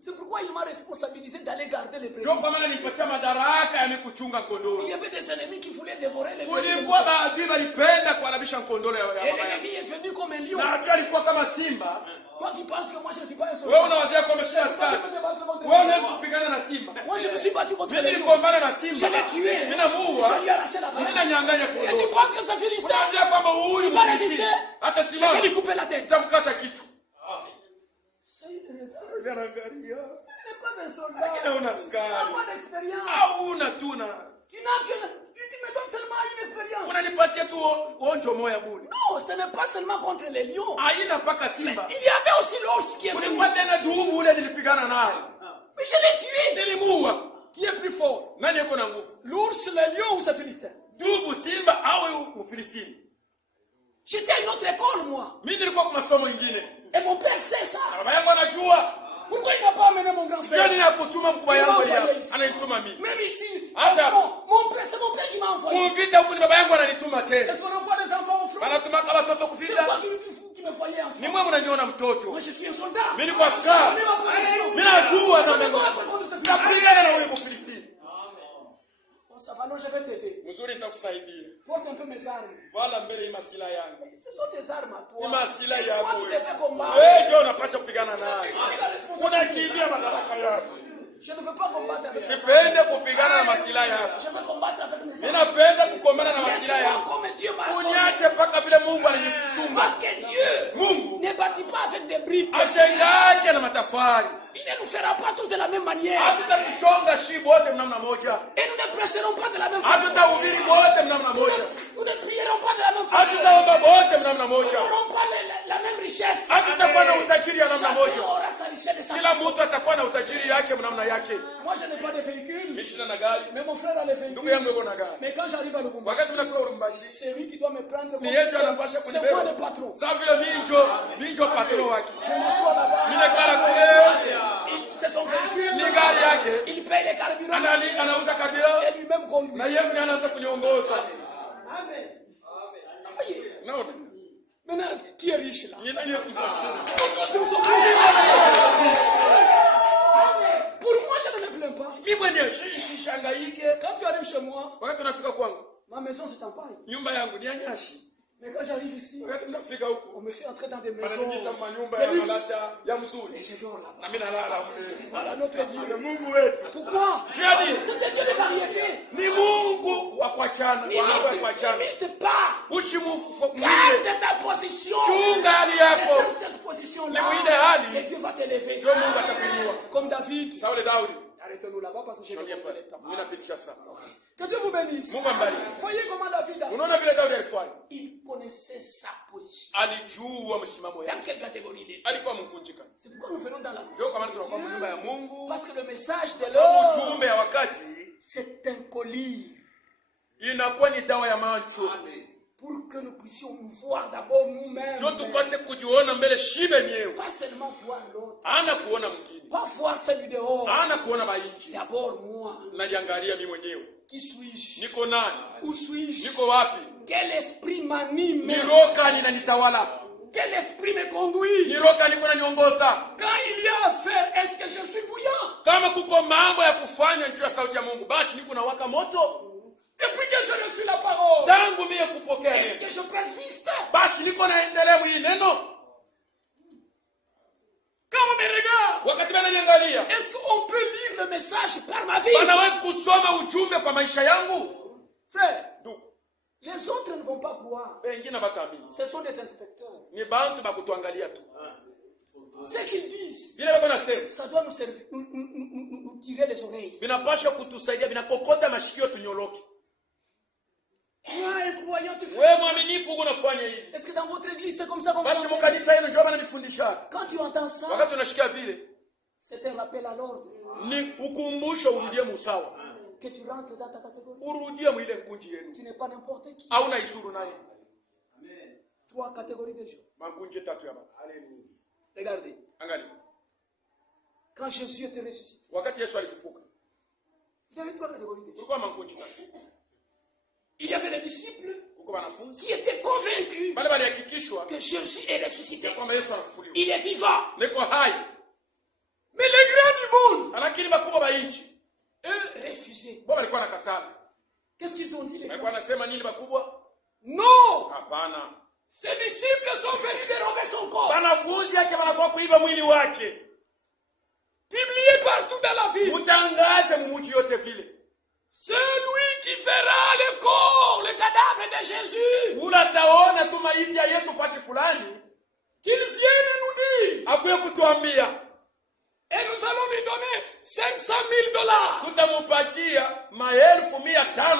C'est pourquoi il m'a responsabilisé d'aller garder les brebis. Ndio kwa maana nilipatia madaraka ya kuchunga kondoo. Il y avait des ennemis qui voulaient dévorer les brebis. Kulikuwa maadui walipenda kuharibisha kondoo ya baba Et yangu. l'ennemi est venu comme un lion. Na adui alikuwa kama simba. Toi qui penses que moi je ne suis pas un Wewe soldat. unawazia kwamba sina askari. Wewe unaweza kupigana na simba. Moi je me suis battu contre Mimi les lions. niligombana na Je simba. l'ai tué. Mimi namuua. Je lui ai arraché la Mimi tête. nanyang'anya Et tu kondoo. penses que ce Philistin, Unawazia kwamba huyu il va résister? hata Je vais simama. lui couper la tête. Nitamkata kichwa. C'est une médecine. Anaangalia. Tu n'es pas un soldat. Lakini hauna Tu n'as askari. pas d'expérience. Au una tuna. Tu n'as que... Tu me donnes seulement une expérience. Unanipatia tu onjo moya bure. Non, ce n'est pas seulement contre les lions. Haina paka simba. Il y avait aussi l'ours qui est venu. Kulikuwa tena dubu ule nilipigana naye. Mais je l'ai tué. Nilimuua. Qui est plus fort? Nani yuko na nguvu? L'ours, le lion ou ce Philistin? Dubu, simba au Mfilistini? J'étais à une autre école, moi. Mimi nilikuwa kwa masomo ingine. Et mon père sait ça. Baba yangu anajua. Pourquoi il n'a pas amené mon grand frère? Sio ninakutuma mkubwa yangu ya. Ananituma mimi. Même ici, Attends. enfant, mon père, c'est mon père qui m'a envoyé. Kuvita huku ni baba yangu ananituma tena. Est-ce qu'on envoie les enfants au front? Anatuma kama watoto C'est kuvita. toi qui me voyais enfant. Ni mwewe unaniona mtoto. Moi, je suis un soldat. Mimi niko Je askari. connais ma position. Mimi najua Je na connais Mungu. mon contre ce Philistin. Napigana na wewe Mfilistini. Bon, ça va, non, je vais t'aider. Mzuri nitakusaidia. Porte un peu mes armes. Vala mbele hii masila yangu. Ce sont tes armes à toi. Ni masila C'est yako toi qui wewe. te fais combattre. Wewe ndio unapaswa kupigana Tu naye. suis la responsabilité. Unakimbia madaraka yako. Je ne veux pas combattre avec toi. Sipende kupigana na masila yako. Je veux combattre avec mes armes. Ninapenda kukombana na masila Laisse-moi yako. comme Dieu m'a formé. Uniache mpaka vile Mungu alinituma. Parce que Dieu Mungu ne bâtit pas avec des briques. ajengake na matafari. Il ne nous fera pas tous de la même manière. Hatutakuchonga shi bote mnamna moja. Et nous ne prêcherons pas de la même façon. Hatutahubiri bote mnamna moja. Nous ne prierons pas de la même façon. Hatutaomba bote mnamna Nous moja. n'aurons pas la même richesse. Hatutakuwa na utajiri ya namna Chacun moja. aura sa richesse de sa Kila façon. mtu atakuwa na utajiri yake mnamna yake. Moi, je n'ai pas de véhicule. Mimi sina na gari. Mais mon frère a les Ndugu véhicules. yangu yuko na gari. Mais quand j'arrive à Lubumbashi, Wakati mnafika Lubumbashi, c'est lui qui doit me prendre comme ni yeye anapasha c'est moi le kunibeba. patron. Sasa vile mimi ndio patron wake. Je m'assois là-bas. Mimi nakala kule. C'est son véhicule. Ni gari yake. Il paye les carburants. Anauza carburant Et lui-même conduit. na yeye ndiye anaanza kuniongoza. Amen. Voyez. Naona? Maintenant, qui est riche là? Ni nani yakutosha? Pour moi, je ne me plains pas. Mimi mwenyewe sishangaike. Quand tu arrives chez moi, Wakati tunafika kwangu, ma maison c'est en paille. nyumba yangu ni ya nyashi. Mais quand j'arrive ici, Wakati tunafika huko, on me fait entrer dans des maisons wananipisha manyumba de ya luxe. malata ya Et mzuri. je dors là-bas. Na mimi nalala mle. Voilà notre Ni Dieu. Mungu wetu. Pourquoi? Tu as dit, C'est un Dieu de variété. ni Mungu wa kuachana, wa mambo ya kuachana. N'imite pas. Usimufukulie. Garde ta position. Chunga hali C'est yako. dans cette position-là Ni mwile hali. que Dieu va t'élever. Ndio Mungu atakuinua. Comme David. Sawa Daudi. Arrêtez-nous là-bas parce que je Tulia n'ai pas pale. le temps. Mimi napitisha sana. Que Dieu vous bénisse. Mungu ambariki. Voyez comment David a fait. Unaona vile Daudi alifanya? Il connaissait sa position. Alijua msimamo Dans yake. quelle catégorie il est? Alikuwa mkunjika. C'est pourquoi nous venons dans la Ndio kwa maana tunakuwa nyumba ya Mungu. Parce que le message de Sababu l'homme, ujumbe ya wakati c'est un collier. inakuwa ni dawa ya macho. pour que nous puissions nous voir d'abord nous-mêmes. Jo tupate kujiona mbele shibe nyewe. Pas seulement voir l'autre. Ana kuona mwingine. Pas voir celui dehors. Ana kuona bainchi. D'abord moi. Najiangalia mimi mwenyewe. Qui suis-je? Niko nani? Où suis-je? Niko wapi? Quel esprit m'anime? Ni roho gani inanitawala? Quel esprit me conduit? Ni roho gani iko inaniongoza? Quand il y a à faire, est-ce que je suis bouillant? Kama kuko mambo ya kufanya juu ya sauti ya Mungu, basi niko nawaka moto. Depuis que je reçu la parole, Tangu mie kupokea est-ce neno, que je persiste? basi niko naendelea hii neno. Quand on me regarde, Wakati wananiangalia, est-ce qu'on peut lire le message par ma vie? wanaweza kusoma ujumbe kwa maisha yangu? Frère, Ndugu, les autres ne vont pas croire. wengine bataamini. Ce sont des inspecteurs. Ni bantu bakutuangalia tu. Ce qu'ils disent, Vile baba nasema, ça doit nous servir, nous tirer les oreilles. vinapaswa kutusaidia, vinakokota mashikio tunyoroke. Moi, un croyant, tu fais. Wewe mwaminifu unafanya hivi. Est-ce que dans votre église, c'est comme ça qu'on Basi fait? mkanisa yenu ndio wananifundisha. Quand tu entends ça, Wakati unashikia vile, c'est un rappel à l'ordre. ni ukumbusho urudie musawa. Que tu rentres dans ta catégorie. Urudie mwile nkunji yenu. Tu n'es pas n'importe qui. Au na izuru naye. 3 catégories de gens. Makunje tatu ya baba. Alléluia. Regardez. Angalia. Quand Jésus était ressuscité, Wakati Yesu alifufuka, il y avait 3 catégories de gens. kulikuwa makunji tatu. Il y avait les disciples Kuko wanafunzi qui étaient convaincus wale walihakikishwa que Jésus est ressuscité. ya kwamba Yesu anafufuliwa. Il est vivant. Niko hai. Mais les grands du monde, Lakini bakubwa ba inchi, eux, refusaient. wao walikuwa nakatala. Qu'est-ce qu'ils ont dit, les Walikuwa grands? wanasema nini bakubwa? Non! Hapana. Ces disciples sont venus dérober son corps. Wanafunzi yake wanakuwa kuiba mwili wake. Publié partout dans la ville. Mutangaze mumuji yote vile. Celui qui verra le corps, le cadavre de Jésus, Unataona tu maiti ya Yesu fasi fulani, qu'il vienne nous dire. akuye kutuambia. Et nous allons lui donner 500 000 dollars. Tutamupatia 1,500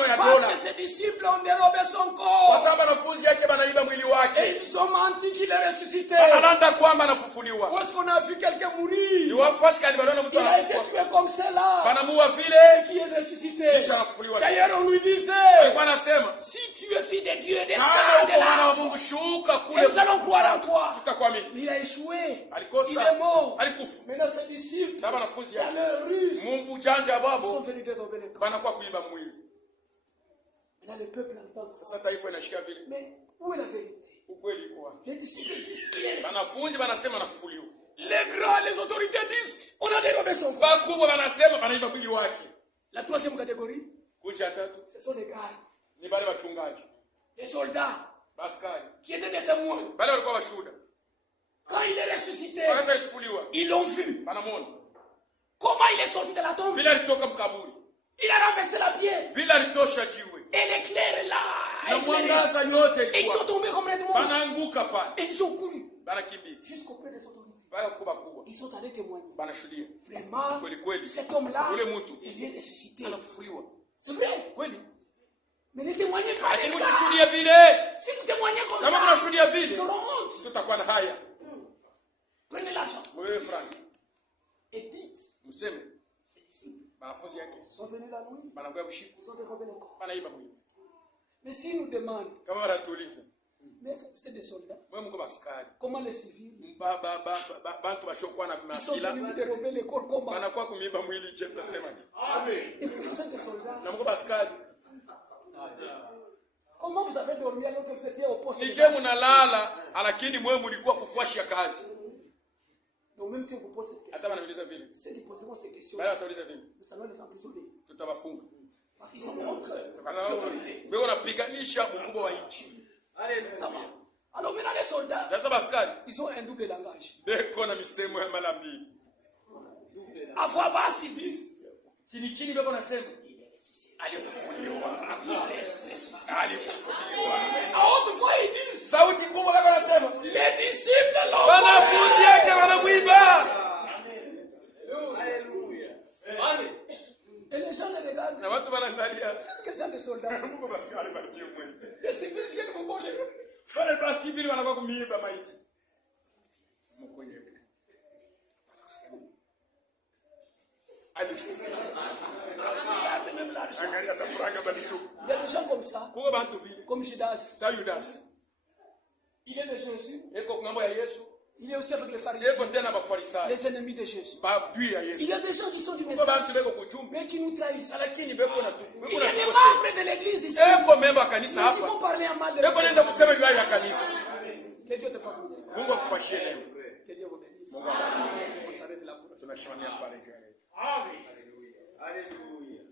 ya Parce dola. que ses disciples ont dérobé son Kwa corps. sababu wanafunzi yake banaiba mwili Et wake. ils ont menti qu'il est ressuscité. Analanda kwamba anafufuliwa. Où est-ce qu'on a vu quelqu'un Ni mourir? wafuasi kani baliona mtu Il a été anakufa. tué comme cela. Banamuua vile Qui est ressuscité? kisha anafufuliwa. D'ailleurs, on lui disait, Alikuwa anasema, si tu es fils de Dieu, kama descends de uko mwana wa là. Mungu shuka Et kule. nous allons croire en toi. Tutakuamini. Mais il a échoué. Il Alikosa. est mort. Alikufa. Maintenant, ses disciples, Sasa wanafunzi dans yake leur ruse, Mungu janja sont babo venus dérober le corps. banakuwa kuiba mwili. Maintenant, le peuple entend ça. Sasa taifa inashika vile. Mais où est la vérité? Ukweli uko wapi? Les disciples disent qu'il est ressuscité. Wanafunzi wanasema anafufuliwa. Les grands, les autorités disent on a dérobé son corps. Bakubwa wanasema banaiba mwili wake. La troisième catégorie, Kuja tatu ce sont les gardes, ni wale wachungaji, les soldats askari. qui étaient des témoins. Wale walikuwa washuhuda. Quand il est ressuscité, Wakati alifufuliwa, ils l'ont vu. wanamuona. Comment il est sorti de la tombe? Vile alitoka mkaburi. Il a renversé la pierre. Vile alitosha jiwe. Et l'éclair est là. Na éclairé. mwangaza yote Et ils sont ilikuwa. tombés complètement. Banaanguka pale. Et ils ont couru Banakimbia. jusqu'auprès des autorités. Baya kuba kubwa. Ils sont allés témoigner. Banashuhudia. Vraiment, Kweli kweli. cet homme-là, Ule mtu il est ressuscité. anafufuliwa. C'est vrai. Kweli. Mais ne témoignez pas de Lakini ça. usishuhudie vile. Si vous témoignez comme Kama ça, unashuhudia ils vile, auront honte. tutakuwa na haya. Prenez l'argent. Wewe Frank, Et dites, mseme ces disciples wanafunzi yake sont venus la nuit. banakuwa usiku. Ils ont dérobé le corps. Banaiba mwili. Mais s'ils nous demandent, Kama wanatuuliza, mais c'est des soldats, mwe mko baskari. comment les civils? Bantu bashokuwa na Ils sont masila. venus dérober le corps comment? Banakuwa kumiba mwili je tutasemaje? Amen. Et puis vous êtes des soldats. Na mko baskari. Comment vous avez dormi alors que vous étiez au poste? Nije munalala lakini mwe mlikuwa kufuashia kazi. Donc même si vous posez cette question, Hata wanauliza vile. ceux qui poseront ces questions, Bali watauliza vile. nous allons les emprisonner. Tutawafunga. Parce qu'ils sont contre Kwa sababu l'autorité. wewe unapiganisha mkubwa wa nchi. Ça va. Alors maintenant les soldats, Sasa baskari ils ont un double langage. beko na misemo ya mara mbili. À voix basse, ils disent, Chini chini beko nasema il est ressuscité. alifufuliwa. Il est ressuscité. Alifufuliwa. À haute voix, ils disent, Sauti kubwa beko nasema les disciples l'ont wanafunzi yake wanamwiba. Alléluia. Et les gens les regardent. Na watu wanaangalia. C'est quel genre de soldats? Mungu baskari batie mwe. Les civils viennent vous voler. Wale basi vile wanakuwa kumiiba maiti. Mkonye. Alifufuliwa. Regardez même la l'argent. Angalia tafuranga balisho. Il y a des gens comme ça, Kuko bantu vile. comme Judas. Sa Judas. Il est de Jésus. Eko ngambo ya Yesu. Il est aussi avec les Eko pharisiens, tena bafarisayo. les ennemis de Jésus. Ba dui ya Il Yesu. y a des gens qui sont du Kuko message, bantu beko kujumbe. mais qui nous trahissent. Lakini beko na Il y a des tukose. membres de l'église ici Eko memba kanisa qui hapa. vont parler en mal de Eko nenda l'église. kusema juu ya kanisa. Que Dieu te fasse miséricorde. Mungu akufashie neema. Que Dieu vous bénisse. On s'arrête là pour aujourd'hui. Tunashimamia pale juu ya leo. Hallelujah.